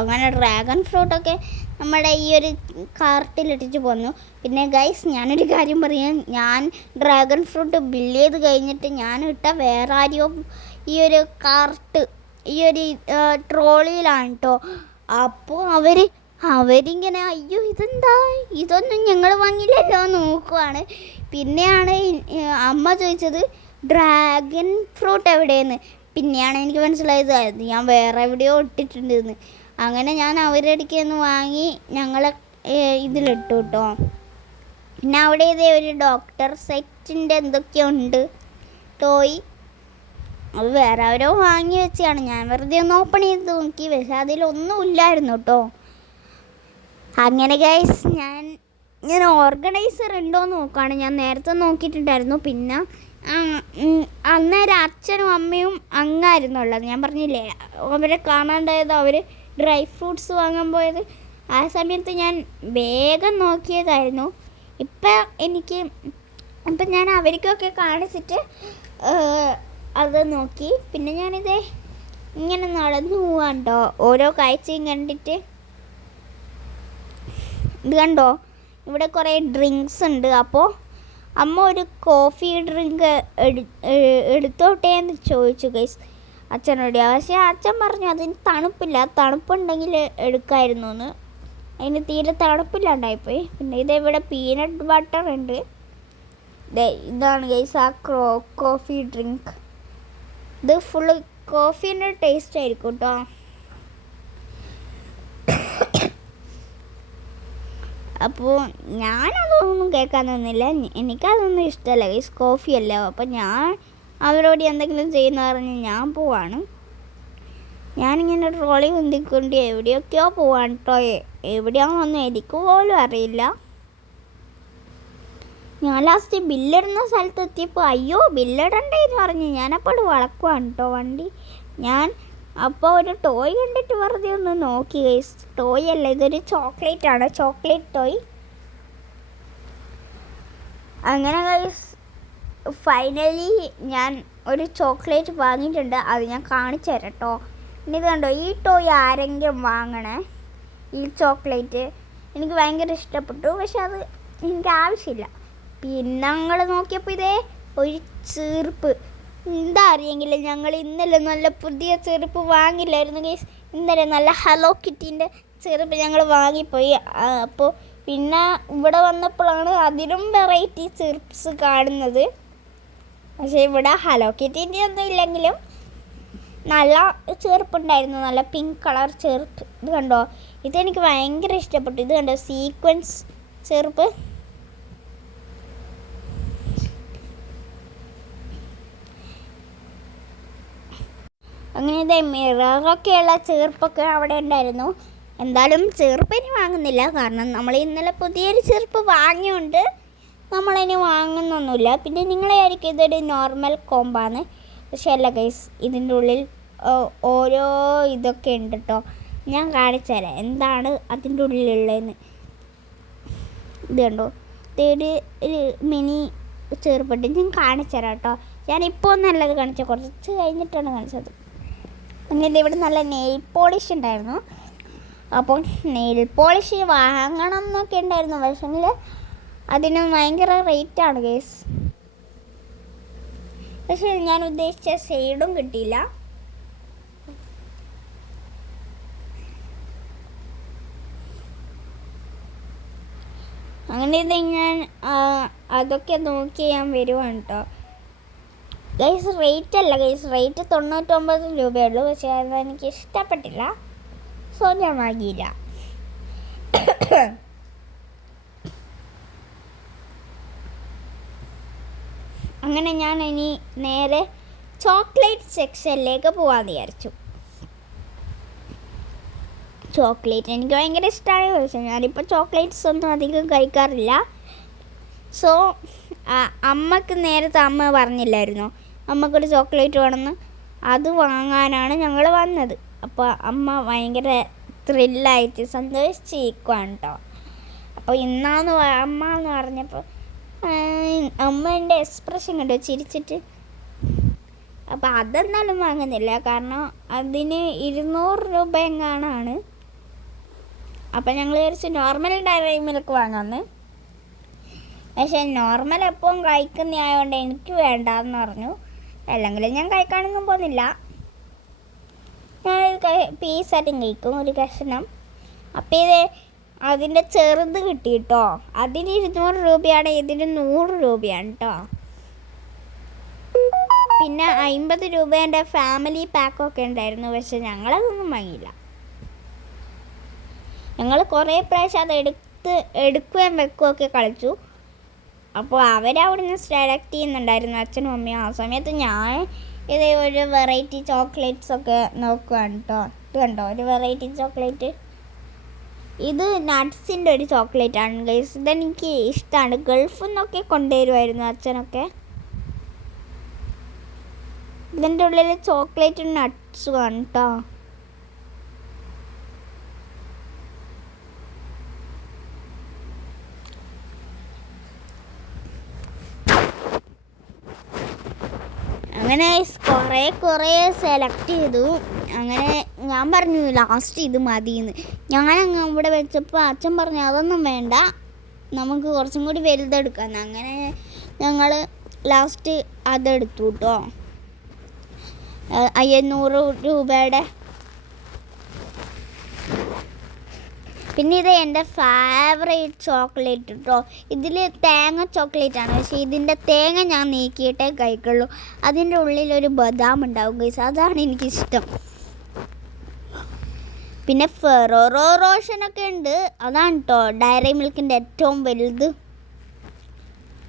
അങ്ങനെ ഡ്രാഗൺ ഫ്രൂട്ടൊക്കെ നമ്മുടെ ഈ ഒരു കാർട്ടിലിട്ടിട്ട് പോന്നു. പിന്നെ ഗൈസ് ഞാനൊരു കാര്യം പറയാം, ഞാൻ ഡ്രാഗൺ ഫ്രൂട്ട് ബില്ല് ചെയ്ത് കഴിഞ്ഞിട്ട് ഞാൻ ഇട്ട വേറെ ആരെയോ ഈ ഒരു കാർട്ട് ഈ ഒരു ട്രോളിയിലാണ് കേട്ടോ. അപ്പോൾ അവരിങ്ങനെ അയ്യോ ഇതെന്താ, ഇതൊന്നും ഞങ്ങൾ വാങ്ങിയില്ലല്ലോ നോക്കുവാണ്. പിന്നെയാണ് അമ്മ ചോദിച്ചത് ഡ്രാഗൺ ഫ്രൂട്ട് എവിടെയെന്ന്. പിന്നെയാണ് എനിക്ക് മനസ്സിലായത് അത് ഞാൻ വേറെ എവിടെയോ ഇട്ടിട്ടുണ്ടെന്ന്. അങ്ങനെ ഞാൻ അവരുടെ അടുക്കൽ നിന്ന് വാങ്ങി ഞങ്ങൾ ഇതിലിട്ടു കേട്ടോ. പിന്നെ അവിടെ ഇതേ ഒരു ഡോക്ടർ സെറ്റിൻ്റെ എന്തൊക്കെയോ ഉണ്ട് ടോയ്, അത് വേറെ അവരോ വാങ്ങി വെച്ചാണ്. ഞാൻ വെറുതെ ഒന്ന് ഓപ്പൺ ചെയ്ത് നോക്കി, പക്ഷെ അതിലൊന്നും ഇല്ലായിരുന്നു കേട്ടോ. അങ്ങനെ ഗൈസ് ഞാൻ ഓർഗനൈസർ ഉണ്ടോ എന്ന് നോക്കുകയാണ്. ഞാൻ നേരത്തെ നോക്കിയിട്ടുണ്ടായിരുന്നു. പിന്നെ അന്നേരം അച്ഛനും അമ്മയും അങ്ങായിരുന്നുള്ളത്, ഞാൻ പറഞ്ഞില്ലേ അവരെ കാണാണ്ടായത്, അവർ ഡ്രൈ ഫ്രൂട്ട്സ് വാങ്ങാൻ പോയത്. ആ സമയത്ത് ഞാൻ വേഗം നോക്കിയതായിരുന്നു. ഇപ്പം ഞാൻ അവർക്കൊക്കെ കാണിച്ചിട്ട് അത് നോക്കി. പിന്നെ ഞാനിത് ഇങ്ങനെ നടന്നു പോവാണ്ടോ ഓരോ കാഴ്ചയും കണ്ടിട്ട്. ഇത് കണ്ടോ, ഇവിടെ കുറേ ഡ്രിങ്ക്സ് ഉണ്ട്. അപ്പോൾ അമ്മ ഒരു കോഫി ഡ്രിങ്ക് എടുത്തോട്ടെ എന്ന് ചോദിച്ചു ഗൈസ് അച്ഛനോട്. പക്ഷേ അച്ഛൻ പറഞ്ഞു അതിന് തണുപ്പില്ല, തണുപ്പുണ്ടെങ്കിൽ എടുക്കായിരുന്നു എന്ന്. അതിന് തീരെ തണുപ്പില്ലാണ്ടായിപ്പോയി. പിന്നെ ഇതെവിടെ പീനട്ട് ബട്ടർ ഉണ്ട്. ഇതാണ് ഗൈസ് ആ കോഫി ഡ്രിങ്ക്. ഇത് ഫുള്ള് കോഫീൻ്റെ ടേസ്റ്റ് ആയിരിക്കും കേട്ടോ. അപ്പോൾ ഞാനതൊന്നും കേൾക്കാൻ നിന്നില്ല, എനിക്കതൊന്നും ഇഷ്ടമല്ല ഗൈസ്, കോഫിയല്ല. അപ്പോൾ ഞാൻ അവരോട് എന്തെങ്കിലും ചെയ്യുന്ന പറഞ്ഞ് ഞാൻ പോവാണ്. ഞാനിങ്ങനെ ട്രോളി കുന്തിക്കൊണ്ട് എവിടെയൊക്കെയോ പോവാണ് കേട്ടോ. എവിടെയാണെന്നൊന്നും എനിക്ക് പോലും അറിയില്ല. ഞാൻ ലാസ്റ്റ് ബില്ലിടുന്ന സ്ഥലത്ത് എത്തിയപ്പോൾ അയ്യോ ബില്ലിടണ്ടേന്ന് പറഞ്ഞ് ഞാനപ്പോൾ വളക്കുവാണ് കേട്ടോ വണ്ടി. ഞാൻ അപ്പോൾ ഒരു ടോയ് കണ്ടിട്ട് വെറുതെ ഒന്ന് നോക്കി ഗൈസ്. ടോയ് അല്ല, ഇതൊരു ചോക്ലേറ്റ് ആണ്, ചോക്ലേറ്റ് ടോയ്. അങ്ങനെ ഗൈസ് ഫൈനലി ഞാൻ ഒരു ചോക്ലേറ്റ് വാങ്ങിയിട്ടുണ്ട്, അത് ഞാൻ കാണിച്ചു തരാം കേട്ടോ. ഇനി ഇത് കണ്ടോ, ഈ ടോയ് ആരെങ്കിലും വാങ്ങണേ. ഈ ചോക്ലേറ്റ് എനിക്ക് ഭയങ്കര ഇഷ്ടപ്പെട്ടു, പക്ഷെ അത് എനിക്ക് ആവശ്യമില്ല. പിന്നെ ഞങ്ങൾ നോക്കിയപ്പോൾ ഇതേ ഒരു ചെറുപ്പ്, എന്താ അറിയെങ്കിൽ ഞങ്ങൾ ഇന്നലെ നല്ല പുതിയ ചെറുപ്പ് വാങ്ങില്ലായിരുന്നു ഗൈസ്. ഇന്നലെ നല്ല ഹലോ കിറ്റീൻ്റെ ചെറുപ്പ് ഞങ്ങൾ വാങ്ങിപ്പോയി. അപ്പോൾ പിന്നെ ഇവിടെ വന്നപ്പോഴാണ് അതിലും വെറൈറ്റി ചെറുപ്പ്സ് കാണുന്നത്. പക്ഷേ ഇവിടെ ഹലോ കിറ്റീൻ്റെ ഒന്നും ഇല്ലെങ്കിലും നല്ല ചെറുപ്പുണ്ടായിരുന്നു, നല്ല പിങ്ക് കളർ ചെറുപ്പ്. ഇത് കണ്ടോ, ഇതെനിക്ക് ഭയങ്കര ഇഷ്ടപ്പെട്ടു. ഇത് കണ്ടോ സീക്വൻസ് ചെറുപ്പ്. അങ്ങനെ ഇതേ മിററൊക്കെയുള്ള ചെറുപ്പൊക്കെ അവിടെ ഉണ്ടായിരുന്നു. എന്തായാലും ചെറുപ്പ് ഇനി വാങ്ങുന്നില്ല, കാരണം നമ്മൾ ഇന്നലെ പുതിയൊരു ചെറുപ്പ് വാങ്ങിയോണ്ട് നമ്മളിനി വാങ്ങുന്നൊന്നുമില്ല. പിന്നെ നിങ്ങളെ ആയിരിക്കും ഇതൊരു നോർമൽ കോമ്പാണ്, പക്ഷേ അല്ല ഗൈസ്, ഇതിൻ്റെ ഉള്ളിൽ ഓരോ ഇതൊക്കെ ഉണ്ട് കേട്ടോ. ഞാൻ കാണിച്ചു തരാം എന്താണ് അതിൻ്റെ ഉള്ളിലുള്ളതെന്ന്. ഇത് കണ്ടോ, ഒരു മിനി ചെറുപ്പുണ്ട്, ഞാൻ കാണിച്ചു തരാം കേട്ടോ. ഞാനിപ്പോൾ നല്ലത് കാണിച്ചത്, കുറച്ച് കഴിഞ്ഞിട്ടാണ് കാണിച്ചത്. അങ്ങനെ ഇവിടെ നല്ല നെയിൽ പോളിഷ് ഉണ്ടായിരുന്നു. അപ്പോൾ നെയിൽ പോളിഷ് വാങ്ങണം എന്നൊക്കെ ഉണ്ടായിരുന്നു, പക്ഷേങ്കിൽ അതിന് ഭയങ്കര റേറ്റാണ് ഗേസ്. പക്ഷേ ഞാൻ ഉദ്ദേശിച്ച ഷെയ്ഡും കിട്ടിയില്ല. അങ്ങനെ ഇത് ഞാൻ അതൊക്കെ നോക്കി ഞാൻ വരുവാണ് കേട്ടോ ഗൈസ്. റേറ്റ് അല്ല ഗൈസ്, റേറ്റ് 99 രൂപയുള്ളൂ. പക്ഷേ അതെനിക്ക് ഇഷ്ടപ്പെട്ടില്ല, സോ ഞാൻ വാങ്ങിയില്ല. അങ്ങനെ ഞാൻ ഇനി നേരെ ചോക്ലേറ്റ് സെക്ഷനിലേക്ക് പോകാമെന്ന് വിചാരിച്ചു. ചോക്ലേറ്റ് എനിക്ക് ഭയങ്കര ഇഷ്ടമാണ്, പക്ഷേ ഞാനിപ്പോൾ ചോക്ലേറ്റ്സ് ഒന്നും അധികം കഴിക്കാറില്ല. സോ അമ്മക്ക് നേരത്തെ അമ്മ പറഞ്ഞില്ലായിരുന്നോ അമ്മക്കൊരു ചോക്ലേറ്റ് വേണമെന്ന്, അത് വാങ്ങാനാണ് ഞങ്ങൾ വന്നത്. അപ്പോൾ അമ്മ ഭയങ്കര ത്രില്ലായിട്ട് സന്തോഷിച്ചിരിക്കുകയാണ് കേട്ടോ. അപ്പോൾ ഇന്നാന്ന് അമ്മ എന്ന് പറഞ്ഞപ്പോൾ അമ്മേൻ്റെ എക്സ്പ്രഷൻ കണ്ടോ, ചിരിച്ചിട്ട്. അപ്പോൾ അതെന്തായാലും വാങ്ങുന്നില്ല, കാരണം അതിന് 200 രൂപ എങ്ങാനാണ്. അപ്പം ഞങ്ങൾ വിചാരിച്ച് നോർമൽ ഡയറി മിൽക്ക് വാങ്ങാമെന്ന്. പക്ഷേ നോർമൽ എപ്പോഴും കഴിക്കുന്നതായതുകൊണ്ട് എനിക്ക് വേണ്ടാന്ന് പറഞ്ഞു. അല്ലെങ്കിൽ ഞാൻ കഴിക്കാനൊന്നും പോകുന്നില്ല, ഞാനൊരു പീസായിട്ടും കഴിക്കും, ഒരു കഷ്ണം. അപ്പം ഇത് അതിൻ്റെ ചെറുത് കിട്ടി കേട്ടോ. അതിന് 200 രൂപയാണ്, ഇതിന് 100 രൂപയാണ് കേട്ടോ. പിന്നെ 50 രൂപേൻ്റെ ഫാമിലി പാക്കൊക്കെ ഉണ്ടായിരുന്നു, പക്ഷെ ഞങ്ങളതൊന്നും വാങ്ങിയില്ല. ഞങ്ങൾ കുറേ പ്രാവശ്യം അത് എടുക്കുകയും വെക്കുകയൊക്കെ കളിച്ചു. അപ്പോൾ അവരവിടുന്ന് സെലക്ട് ചെയ്യുന്നുണ്ടായിരുന്നു, അച്ഛനും അമ്മയും. ആ സമയത്ത് ഞാൻ ഇത് ഒരു വെറൈറ്റി ചോക്ലേറ്റ്സ് ഒക്കെ നോക്കുകയാണ് കേട്ടോ. ഇത് കണ്ടോ, ഒരു വെറൈറ്റി ചോക്ലേറ്റ്. ഇത് നട്ട്സിൻ്റെ ഒരു ചോക്ലേറ്റ് ആണ് ഗൈസ്. ഇതെനിക്ക് ഇഷ്ടമാണ്, ഗൾഫിൽ നിന്നൊക്കെ കൊണ്ടുവരുമായിരുന്നു അച്ഛനൊക്കെ. ഇതിൻ്റെ ഉള്ളിൽ ചോക്ലേറ്റും നട്ട്സും ആണ് കേട്ടോ. അങ്ങനെ കുറേ സെലക്ട് ചെയ്തു. അങ്ങനെ ഞാൻ പറഞ്ഞു ലാസ്റ്റ് ഇത് മതിയെന്ന്. ഞാനങ്ങ് ഇവിടെ വെച്ചപ്പോൾ അച്ഛൻ പറഞ്ഞു അതൊന്നും വേണ്ട, നമുക്ക് കുറച്ചും കൂടി വലുതെടുക്കാമെന്ന്. അങ്ങനെ ഞങ്ങൾ ലാസ്റ്റ് അതെടുത്തു കേട്ടോ, 500 രൂപയുടെ. പിന്നെ ഇത് എൻ്റെ ഫേവറേറ്റ് ചോക്ലേറ്റ് കേട്ടോ. ഇതിൽ തേങ്ങ ചോക്ലേറ്റാണ്, പക്ഷേ ഇതിൻ്റെ തേങ്ങ ഞാൻ നീക്കിയിട്ടേ കഴിക്കുള്ളൂ. അതിൻ്റെ ഉള്ളിലൊരു ബദാം ഉണ്ടാവും ഗൈസ്, അതാണ് എനിക്കിഷ്ടം. പിന്നെ ഫെറോറോ റോഷനൊക്കെ ഉണ്ട്, അതാണ് കേട്ടോ ഡയറി മിൽക്കിൻ്റെ ഏറ്റവും വലുത്.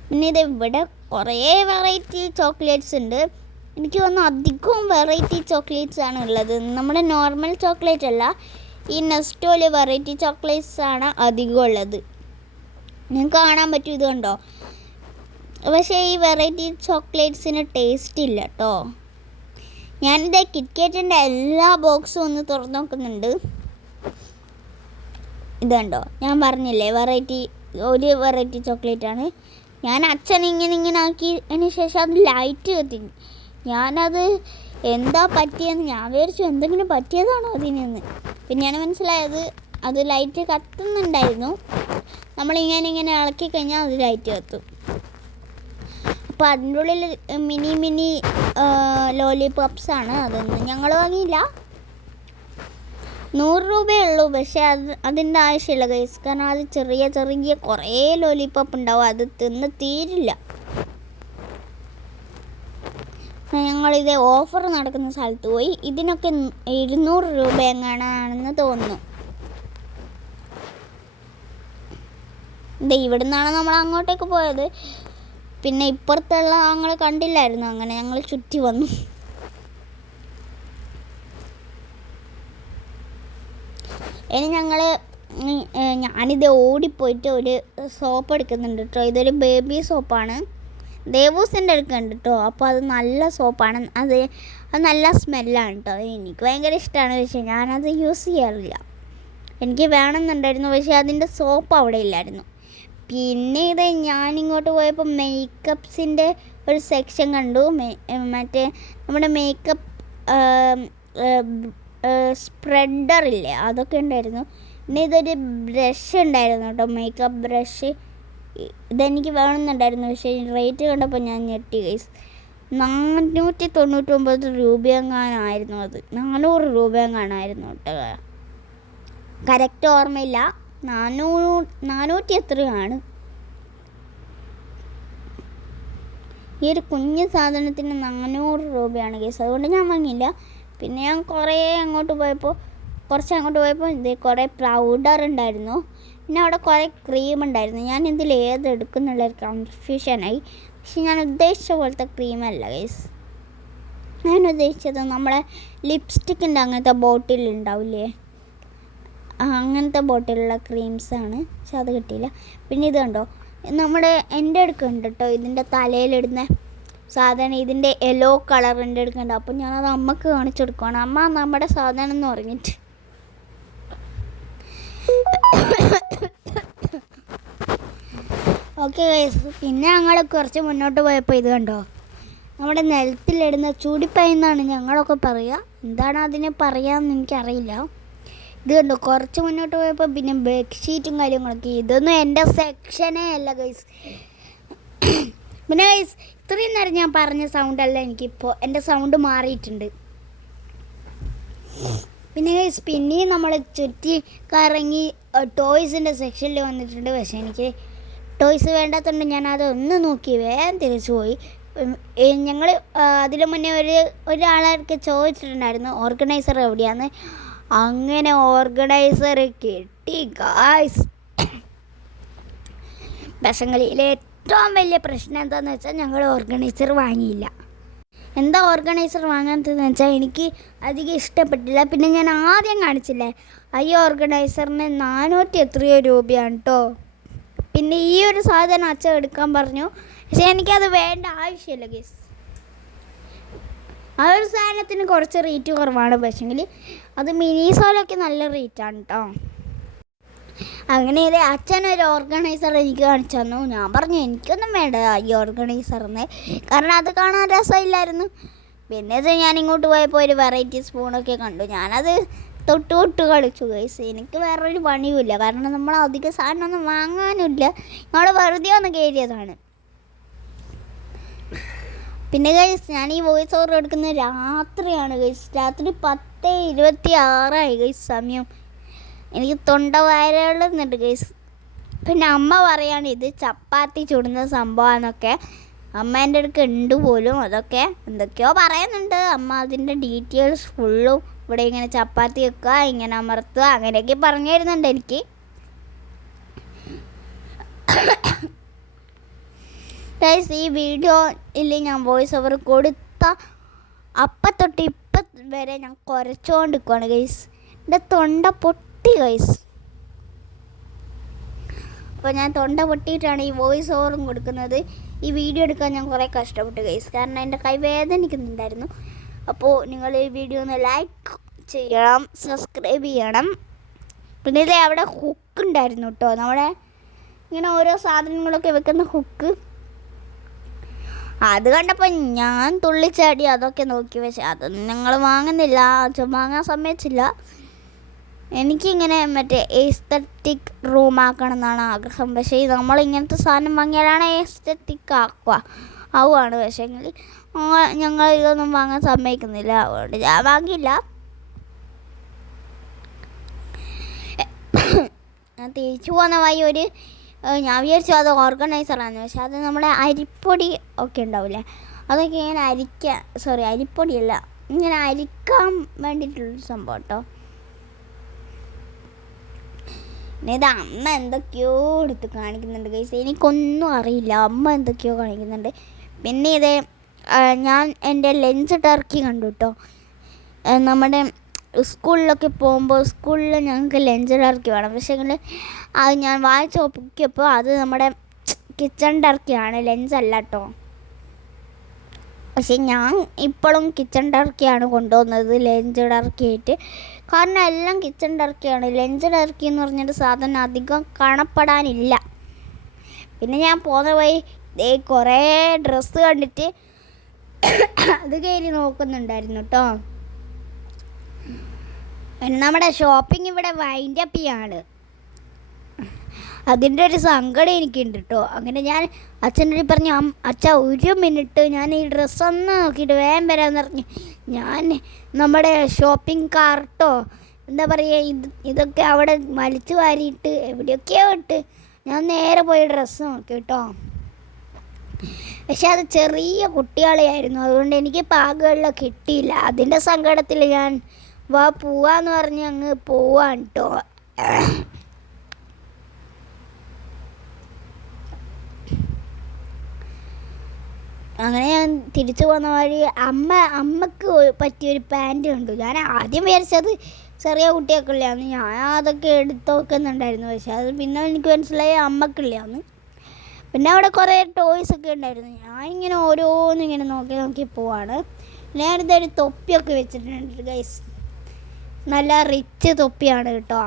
പിന്നെ ഇത് ഇവിടെ കുറേ വെറൈറ്റി ചോക്ലേറ്റ്സ് ഉണ്ട്. എനിക്ക് തോന്നുന്നു അധികവും വെറൈറ്റി ചോക്ലേറ്റ്സ് ആണ് ഉള്ളത്, നമ്മുടെ നോർമൽ ചോക്ലേറ്റ് അല്ല. ഈ നെസ്റ്റോയിൽ വെറൈറ്റി ചോക്ലേറ്റ്സ് ആണ് അധികം ഉള്ളത്, നിങ്ങൾക്ക് കാണാൻ പറ്റും. ഇത് കണ്ടോ, പക്ഷേ ഈ വെറൈറ്റി ചോക്ലേറ്റ്സിന് ടേസ്റ്റ് ഇല്ല കേട്ടോ. ഞാനിത് കിറ്റ്കാറ്റിൻ്റെ എല്ലാ ബോക്സും ഒന്ന് തുറന്നു നോക്കുന്നുണ്ട്. ഇത് കണ്ടോ, ഞാൻ പറഞ്ഞില്ലേ ഒരു വെറൈറ്റി ചോക്ലേറ്റാണ്. ഞാൻ അച്ഛൻ ഇങ്ങനെ ആക്കിയതിന് ശേഷം അത് ലൈറ്റ് കത്തി. ഞാനത് എന്താ പറ്റിയെന്ന് ഞാൻ വിചാരിച്ചു, എന്തെങ്കിലും പറ്റിയതാണോ അതിനെന്ന്. പിന്നെയാണ് മനസ്സിലായത് അത് ലൈറ്റ് കത്തുന്നുണ്ടായിരുന്നു. നമ്മളിങ്ങനെ ഇളക്കി കഴിഞ്ഞാൽ അത് ലൈറ്റ് കത്തും. അപ്പോൾ അതിൻ്റെ ഉള്ളിൽ മിനി ലോലിപോപ്സാണ്. അതൊന്നും ഞങ്ങൾ വാങ്ങിയില്ല, 100 രൂപയേ ഉള്ളൂ. പക്ഷേ അതിൻ്റെ ആവശ്യമില്ല ഗൈസ്, കാരണം അത് ചെറിയ കുറേ ലോലിപോപ്പ് ഉണ്ടാവും, അത് തിന്ന് തീരില്ല. ഞങ്ങളിത് ഓഫർ നടക്കുന്ന സ്ഥലത്ത് പോയി. ഇതിനൊക്കെ 200 രൂപ എങ്ങാനാണെന്ന് തോന്നുന്നു. ഇവിടെ നിന്നാണ് നമ്മൾ അങ്ങോട്ടേക്ക് പോയത്. പിന്നെ ഇപ്പുറത്തുള്ള ഞങ്ങൾ കണ്ടില്ലായിരുന്നു, അങ്ങനെ ഞങ്ങൾ ചുറ്റി വന്നു. ഇനി ഞാനിത് ഓടിപ്പോയിട്ട് ഒരു സോപ്പ് എടുക്കുന്നുണ്ട് കേട്ടോ. ഇതൊരു ബേബി സോപ്പാണ്, ദേവൂസിൻ്റെ എടുക്കുന്നുണ്ട് കേട്ടോ. അപ്പോൾ അത് നല്ല സോപ്പാണ്, അത് നല്ല സ്മെല്ലാണ് കേട്ടോ. എനിക്ക് ഭയങ്കര ഇഷ്ടമാണ്, പക്ഷേ ഞാനത് യൂസ് ചെയ്യാറില്ല. എനിക്ക് വേണമെന്നുണ്ടായിരുന്നു, പക്ഷേ അതിൻ്റെ സോപ്പ് അവിടെ ഇല്ലായിരുന്നു. പിന്നെ ഇത് ഞാനിങ്ങോട്ട് പോയപ്പോൾ മേക്കപ്സിൻ്റെ ഒരു സെക്ഷൻ കണ്ടു. മറ്റേ നമ്മുടെ മേക്കപ്പ് സ്പ്രെഡറില്ലേ, അതൊക്കെ ഉണ്ടായിരുന്നു. പിന്നെ ഇതൊരു ബ്രഷ് ഉണ്ടായിരുന്നു കേട്ടോ, മേക്കപ്പ് ബ്രഷ്. ഇതെനിക്ക് വേണമെന്നുണ്ടായിരുന്നു, പക്ഷേ റേറ്റ് കണ്ടപ്പോൾ ഞാൻ ഞെട്ടി ഗൈസ്. 499 രൂപയെങ്ങാനായിരുന്നു അത്, 400 രൂപയെങ്ങാനായിരുന്നു കേട്ടോ. കറക്റ്റ് ഓർമ്മയില്ല, 400 എത്രയാണ്. ഈ ഒരു കുഞ്ഞു സാധനത്തിന് 400 രൂപയാണ് ഗൈസ്. അതുകൊണ്ട് ഞാൻ വാങ്ങിയില്ല. പിന്നെ ഞാൻ കുറച്ച് അങ്ങോട്ട് പോയപ്പോൾ ഇത് കുറേ പൗഡർ ഉണ്ടായിരുന്നു. പിന്നെ അവിടെ കുറേ ക്രീം ഉണ്ടായിരുന്നു. ഞാൻ ഇതിൽ ഏത് എടുക്കുന്നുള്ളൊരു കൺഫ്യൂഷനായി. പക്ഷെ ഞാൻ ഉദ്ദേശിച്ച പോലത്തെ ക്രീമല്ല ഗൈസ്. ഞാൻ ഉദ്ദേശിച്ചത് നമ്മളെ ലിപ്സ്റ്റിക്കിൻ്റെ അങ്ങനത്തെ ബോട്ടിൽ ഉണ്ടാവില്ലേ, അങ്ങനത്തെ ബോട്ടിലുള്ള ക്രീംസാണ്. പക്ഷെ അത് കിട്ടിയില്ല. പിന്നെ ഇത് കണ്ടോ, എൻ്റെ അടുക്കുന്നുണ്ട് കേട്ടോ, ഇതിൻ്റെ തലയിലിടുന്ന സാധനം. ഇതിൻ്റെ യെല്ലോ കളർ എൻ്റെ അടുക്കുന്നുണ്ട്. അപ്പോൾ ഞാനത് അമ്മക്ക് കാണിച്ചു കൊടുക്കുകയാണ്. അമ്മ നമ്മുടെ സാധനം എന്ന് പറഞ്ഞിട്ട്. ഓക്കെ ഗൈസ്, പിന്നെ ഞങ്ങൾ കുറച്ച് മുന്നോട്ട് പോയപ്പോൾ ഇത് കണ്ടോ, നമ്മുടെ നിലത്തിലിടുന്ന ചൂടിപ്പൈ എന്നാണ് ഞങ്ങളൊക്കെ പറയുക. എന്താണ് അതിനെ പറയാമെന്ന് എനിക്കറിയില്ല. ഇത് കണ്ടോ, കുറച്ച് മുന്നോട്ട് പോയപ്പോൾ പിന്നെ ബെഡ്ഷീറ്റും കാര്യങ്ങളൊക്കെ. ഇതൊന്നും എൻ്റെ സെക്ഷനേ അല്ല ഗൈസ്. പിന്നെ ഗൈസ്, ഇത്രയും നേരം ഞാൻ പറഞ്ഞ സൗണ്ടല്ല എനിക്കിപ്പോൾ, എൻ്റെ സൗണ്ട് മാറിയിട്ടുണ്ട്. പിന്നെ ഗൈസ്, പിന്നെയും നമ്മൾ ചുറ്റി കറങ്ങി ടോയ്സിൻ്റെ സെക്ഷനിൽ വന്നിട്ടുണ്ട്. പക്ഷേ എനിക്ക് ടോയ്സ് വേണ്ടാത്തതുകൊണ്ട് ഞാൻ അതൊന്ന് നോക്കി വേഗം തിരിച്ചു പോയി. ഞങ്ങൾ അതിന് മുന്നേ ഒരാളൊക്കെ ചോദിച്ചിട്ടുണ്ടായിരുന്നു ഓർഗനൈസർ എവിടെയാന്ന്. അങ്ങനെ ഓർഗനൈസർ കിട്ടി ഗായ്സ്. ബസങ്ങളിലെ ഏറ്റവും വലിയ പ്രശ്നം എന്താണെന്ന് വെച്ചാൽ ഞങ്ങൾ ഓർഗനൈസർ വാങ്ങിയില്ല. എന്താ ഓർഗനൈസർ വാങ്ങാത്തതെന്ന് വെച്ചാൽ എനിക്ക് അധികം ഇഷ്ടപ്പെട്ടില്ല. പിന്നെ ഞാൻ ആദ്യം കാണിച്ചില്ലേ, ഈ ഓർഗനൈസറിന് 400 എത്രയോ രൂപയാണ് കേട്ടോ. പിന്നെ ഈ ഒരു സാധനം അച്ഛൻ എടുക്കാൻ പറഞ്ഞു, പക്ഷേ എനിക്കത് വേണ്ട ആവശ്യമില്ല ഗൈസ്. ആ ഒരു സാധനത്തിന് കുറച്ച് റേറ്റ് കുറവാണ്, പക്ഷേങ്കിൽ അത് മിനിസോലൊക്കെ നല്ല റേറ്റാണ് കേട്ടോ. അങ്ങനെ ഇത് അച്ഛനൊരു ഓർഗനൈസർ എനിക്ക് കാണിച്ചു തന്നു. ഞാൻ പറഞ്ഞു എനിക്കൊന്നും വേണ്ട ഈ ഓർഗനൈസറിന്, കാരണം അത് കാണാൻ രസമില്ലായിരുന്നു. പിന്നെ ഞാൻ ഇങ്ങോട്ട് പോയപ്പോൾ ഒരു വെറൈറ്റി സ്പൂണൊക്കെ കണ്ടു. ഞാനത് തൊട്ട് കളിച്ചു ഗൈസ്. എനിക്ക് വേറൊരു പണിയുമില്ല, കാരണം നമ്മൾ അധികം സാധനമൊന്നും വാങ്ങാനുമില്ല. ഞങ്ങൾ വെറുതെ ഒന്ന് കയറിയതാണ്. പിന്നെ ഗൈസ്, ഞാൻ ഈ വോയിസ് ഓവർ എടുക്കുന്നത് രാത്രിയാണ് ഗൈസ്. രാത്രി 10:26 ഗൈസ് സമയം. എനിക്ക് തൊണ്ട വയറുകളുന്നുണ്ട് ഗൈസ്. പിന്നെ അമ്മ പറയാണ് ഇത് ചപ്പാത്തി ചുടുന്ന സംഭവമാണെന്നൊക്കെ. അമ്മേൻ്റെ അടുക്ക് ഉണ്ട് പോലും. അതൊക്കെ എന്തൊക്കെയോ പറയുന്നുണ്ട് അമ്മ. അതിൻ്റെ ഡീറ്റെയിൽസ് ഫുള്ളും ഇവിടെ ഇങ്ങനെ ചപ്പാത്തി വെക്കുക, ഇങ്ങനെ അമർത്തുക, അങ്ങനെയൊക്കെ പറഞ്ഞു തരുന്നുണ്ട് എനിക്ക്. ഗൈസ്, ഈ വീഡിയോയിൽ ഞാൻ വോയിസ് ഓവർ കൊടുത്ത അപ്പം തൊട്ട് ഇപ്പം വരെ ഞാൻ കുരച്ചുകൊണ്ട് നിൽക്കുകയാണ് ഗൈസ്. എൻ്റെ തൊണ്ട പൊട്ടി ഗൈസ്. അപ്പോൾ ഞാൻ തൊണ്ട പൊട്ടിയിട്ടാണ് ഈ വോയിസ് ഓവറും കൊടുക്കുന്നത്. ഈ വീഡിയോ എടുക്കാൻ ഞാൻ കുറേ കഷ്ടപ്പെട്ടു ഗൈസ്, കാരണം എൻ്റെ കൈ വേദനിക്കുന്നുണ്ടായിരുന്നു. അപ്പോൾ നിങ്ങൾ ഈ വീഡിയോ ഒന്ന് ലൈക്ക് ചെയ്യണം, സബ്സ്ക്രൈബ് ചെയ്യണം. പിന്നെ ഇത് അവിടെ ഹുക്ക് ഉണ്ടായിരുന്നു കേട്ടോ, നമ്മുടെ ഇങ്ങനെ ഓരോ സാധനങ്ങളൊക്കെ വെക്കുന്ന ഹുക്ക്. അത് കണ്ടപ്പോൾ ഞാൻ തുള്ളിച്ചാടി അതൊക്കെ നോക്കി. പക്ഷേ അതൊന്നും ഞങ്ങൾ വാങ്ങുന്നില്ല, വാങ്ങാൻ സമ്മതിച്ചില്ല. എനിക്കിങ്ങനെ മറ്റേ എസ്തറ്റിക് റൂം ആക്കണം എന്നാണ് ആഗ്രഹം. പക്ഷേ നമ്മളിങ്ങനത്തെ സാധനം വാങ്ങിയാലാണ് എസ്തറ്റിക് ആവുകയാണ്. പക്ഷേ ഞങ്ങൾ ഇതൊന്നും വാങ്ങാൻ സമ്മതിക്കുന്നില്ല, അതുകൊണ്ട് ഞാൻ വാങ്ങിയില്ല. ഞാൻ തിരിച്ചു പോകുന്ന വഴി ഞാൻ വിചാരിച്ചു അത് ഓർഗനൈസറാണ്, പക്ഷെ അത് നമ്മുടെ അരിപ്പൊടി ഒക്കെ ഉണ്ടാവില്ലേ, അതൊക്കെ ഇങ്ങനെ അരിപ്പൊടിയല്ല, ഇങ്ങനെ അരിക്കാൻ വേണ്ടിയിട്ടുള്ളൊരു സംഭവം കേട്ടോ. പിന്നെ ഇത് അമ്മ എന്തൊക്കെയോ എടുത്ത് കാണിക്കുന്നുണ്ട് ഗൈസ്, എനിക്കൊന്നും അറിയില്ല. അമ്മ എന്തൊക്കെയോ കാണിക്കുന്നുണ്ട്. പിന്നെ ഇത് ഞാൻ എൻ്റെ ലെൻസ് ടർക്കി കണ്ടു കേട്ടോ. നമ്മുടെ സ്കൂളിലൊക്കെ പോകുമ്പോൾ സ്കൂളിൽ ഞങ്ങൾക്ക് ലഞ്ച് ടർക്കി വേണം. പക്ഷേ അത് ഞാൻ വായിച്ച് നോക്കിയപ്പോൾ അത് നമ്മുടെ കിച്ചൺ ടർക്കിയാണ്, ലഞ്ചല്ല കേട്ടോ. പക്ഷെ ഞാൻ ഇപ്പോഴും കിച്ചൺ ടർക്കിയാണ് കൊണ്ടുവന്നത് ലഞ്ച് ടർക്കി ആയിട്ട്. കാരണം എല്ലാം കിച്ചൺ ടർക്കിയാണ്. ലഞ്ച് ടർക്കി എന്ന് പറഞ്ഞൊരു സാധനം അധികം കാണപ്പെടാനില്ല. പിന്നെ ഞാൻ പോകുന്ന വഴി കുറേ ഡ്രസ്സ് കണ്ടിട്ട് അത് കയറി നോക്കുന്നുണ്ടായിരുന്നു കേട്ടോ. നമ്മുടെ ഷോപ്പിംഗ് ഇവിടെ വൈൻഡ് അപ്പ് ചെയ്യാണ്. അതിൻ്റെ ഒരു സങ്കടം എനിക്കുണ്ട് കേട്ടോ. അങ്ങനെ ഞാൻ അച്ഛനോട് പറഞ്ഞു, അച്ഛാ 1 മിനിറ്റ് ഞാൻ ഈ ഡ്രസ്സൊന്ന് നോക്കിയിട്ട് വേഗം വരാമെന്ന് പറഞ്ഞു. ഞാൻ നമ്മുടെ ഷോപ്പിംഗ് കാർട്ടോ എന്താ പറയുക ഇതൊക്കെ അവിടെ വലിച്ചു വാരിയിട്ട് എവിടെയൊക്കെയോ ഇട്ട് ഞാൻ നേരെ പോയി ഡ്രസ്സ് നോക്കി കേട്ടോ. പക്ഷെ അത് ചെറിയ കുട്ടികളെയായിരുന്നു, അതുകൊണ്ട് എനിക്ക് പാകമുള്ള കിട്ടിയില്ല. അതിൻ്റെ സങ്കടത്തിൽ ഞാൻ പോവാന്ന് പറഞ്ഞ് അങ്ങ് പോവാണ് കേട്ടോ. അങ്ങനെ ഞാൻ തിരിച്ചു പോകുന്ന വഴി അമ്മക്ക് പറ്റിയൊരു പാൻറ് കണ്ടു. ഞാൻ ആദ്യം വിചാരിച്ചത് ചെറിയ കുട്ടിയൊക്കെയുള്ളതാണ്. ഞാൻ അതൊക്കെ എടുത്ത് നോക്കുന്നുണ്ടായിരുന്നു. പക്ഷെ അത് പിന്നെ എനിക്ക് മനസ്സിലായി അമ്മക്കുള്ളതാണ്. പിന്നെ അവിടെ കുറേ ടോയ്സ് ഒക്കെ ഉണ്ടായിരുന്നു. ഞാനിങ്ങനെ ഓരോന്നിങ്ങനെ നോക്കി പോവാണ്. ഞാനിതൊരു തൊപ്പിയൊക്കെ വെച്ചിട്ടുണ്ട് ഗൈസ്. നല്ല റിച്ച് തൊപ്പിയാണ് കേട്ടോ.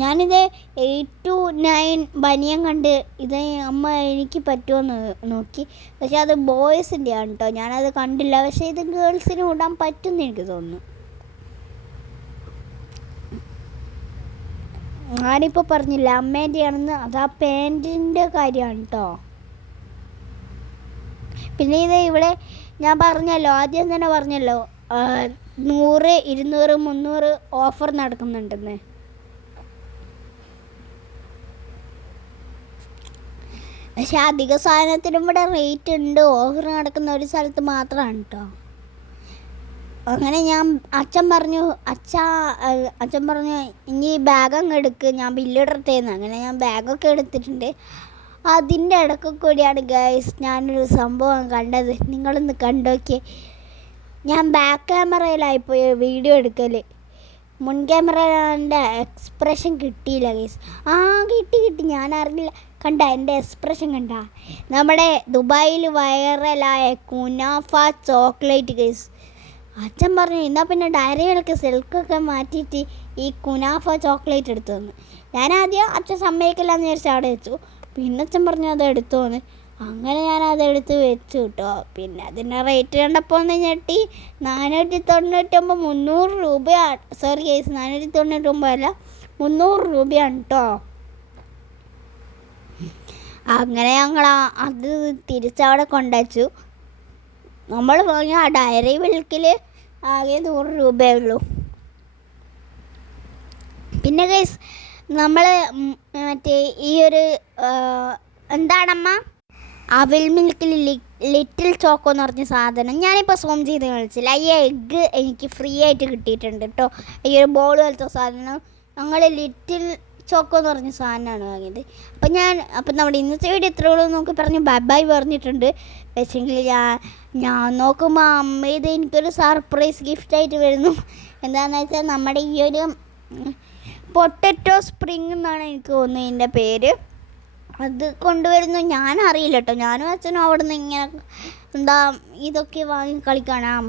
ഞാനിത് 8 to 9 ബനിയൻ കണ്ട് ഇത് അമ്മ എനിക്ക് പറ്റുമെന്ന് നോക്കി. പക്ഷെ അത് ബോയ്സിൻ്റെ ആണ് കേട്ടോ, ഞാനത് കണ്ടില്ല. പക്ഷേ ഇത് ഗേൾസിന് ഇടാൻ പറ്റുമെന്ന് എനിക്ക് തോന്നുന്നു. ഞാനിപ്പോൾ പറഞ്ഞില്ല അമ്മേൻ്റെ ആണെന്ന്, അത് ആ പാൻറ്റിൻ്റെ കാര്യമാണ് കേട്ടോ. പിന്നെ ഇത് ഇവിടെ ഞാൻ പറഞ്ഞല്ലോ, ആദ്യം തന്നെ പറഞ്ഞല്ലോ 100, 200, 300 ഓഫർ നടക്കുന്നുണ്ടെന്ന്. പക്ഷെ അധിക സാധനത്തിനും ഇവിടെ റേറ്റ് ഉണ്ട്. ഓഫർ നടക്കുന്ന ഒരു സ്ഥലത്ത് മാത്രമാണ് കേട്ടോ. അങ്ങനെ അച്ഛൻ പറഞ്ഞു ഇനി ബാഗ് അങ്ങ് എടുക്ക്, ഞാൻ ബില്ലിടട്ടേന്ന്. അങ്ങനെ ഞാൻ ബാഗൊക്കെ എടുത്തിട്ടുണ്ട്. അതിൻ്റെ ഇടയ്ക്ക് കൂടിയാണ് ഗൈസ് ഞാനൊരു സംഭവം കണ്ടത്. നിങ്ങളൊന്ന് കണ്ടോക്കിയേ. ഞാൻ ബാക്ക് ക്യാമറയിലായിപ്പോയി വീഡിയോ എടുക്കൽ. മുൻ ക്യാമറയുടെ എക്സ്പ്രഷൻ കിട്ടിയില്ല ഗൈസ്. കിട്ടി ഞാൻ അറിഞ്ഞില്ല. കണ്ട എൻ്റെ എക്സ്പ്രഷൻ കണ്ട? നമ്മുടെ ദുബായിൽ വൈറലായ കുനാഫ ചോക്ലേറ്റ് ഗൈസ്. അച്ഛൻ പറഞ്ഞു എന്നാൽ പിന്നെ ഡയറി മിൽക്ക് സിൽക്കൊക്കെ മാറ്റിയിട്ട് ഈ കുനാഫ ചോക്ലേറ്റ് എടുത്തു തന്നു. ഞാനാദ്യം അച്ഛൻ സമ്മതിക്കില്ല എന്ന് വിചാരിച്ച് അവിടെ വെച്ചു. പിന്നെ അച്ഛൻ പറഞ്ഞു അത് എടുത്തു തന്നു. അങ്ങനെ ഞാനതെടുത്ത് വെച്ചു കേട്ടോ. പിന്നെ അതിൻ്റെ റേറ്റ് കണ്ടപ്പോൾ ഒന്ന് ഞെട്ടി. 499, 300 രൂപയാണ്. സോറി ഗൈസ്, 499 അല്ല 300 രൂപയാണ് കേട്ടോ. അങ്ങനെ ഞങ്ങൾ അത് തിരിച്ചവിടെ കൊണ്ടുവച്ചു. നമ്മൾ വാങ്ങിയ ആ ഡയറി മിൽക്കിൽ ആകെ 100 രൂപയേ ഉള്ളൂ. പിന്നെ ഗൈസ് നമ്മൾ മറ്റേ ഈ ഒരു എന്താണമ്മ അവിൽ മിൽക്കിൽ ലിറ്റിൽ ചോക്കോ എന്ന് പറഞ്ഞ സാധനം ഞാനിപ്പോൾ സോം ചെയ്ത് കളിച്ചില്ല. ഈ എഗ്ഗ് എനിക്ക് ഫ്രീ ആയിട്ട് കിട്ടിയിട്ടുണ്ട് കേട്ടോ. ഈ ഒരു ബോൾ പോലത്തെ സാധനം ഞങ്ങൾ ലിറ്റിൽ ചോക്കോ എന്ന് പറഞ്ഞ സാധനമാണ് വാങ്ങിയത്. അപ്പം നമ്മുടെ ഇന്നത്തെ വീഡിയോ ഇത്രയുള്ളൂ നോക്കി പറഞ്ഞ് ബൈ പറഞ്ഞിട്ടുണ്ട്. പക്ഷേങ്കിൽ ഞാൻ നോക്കുമ്പോൾ അമ്മ ഇത് എനിക്കൊരു സർപ്രൈസ് ഗിഫ്റ്റായിട്ട് വരുന്നു. എന്താണെന്ന് വെച്ചാൽ നമ്മുടെ ഈ ഒരു പൊട്ടറ്റോ സ്പ്രിങ് എന്നാണ് എനിക്ക് തോന്നുന്നത് ഇതിൻ്റെ പേര്. അത് കൊണ്ടുവരുന്നു ഞാൻ അറിയില്ല കേട്ടോ. ഞാനും അച്ഛനും അവിടെ നിന്ന് ഇങ്ങനെ ഇതൊക്കെ വാങ്ങി കളിക്കാനാണ്.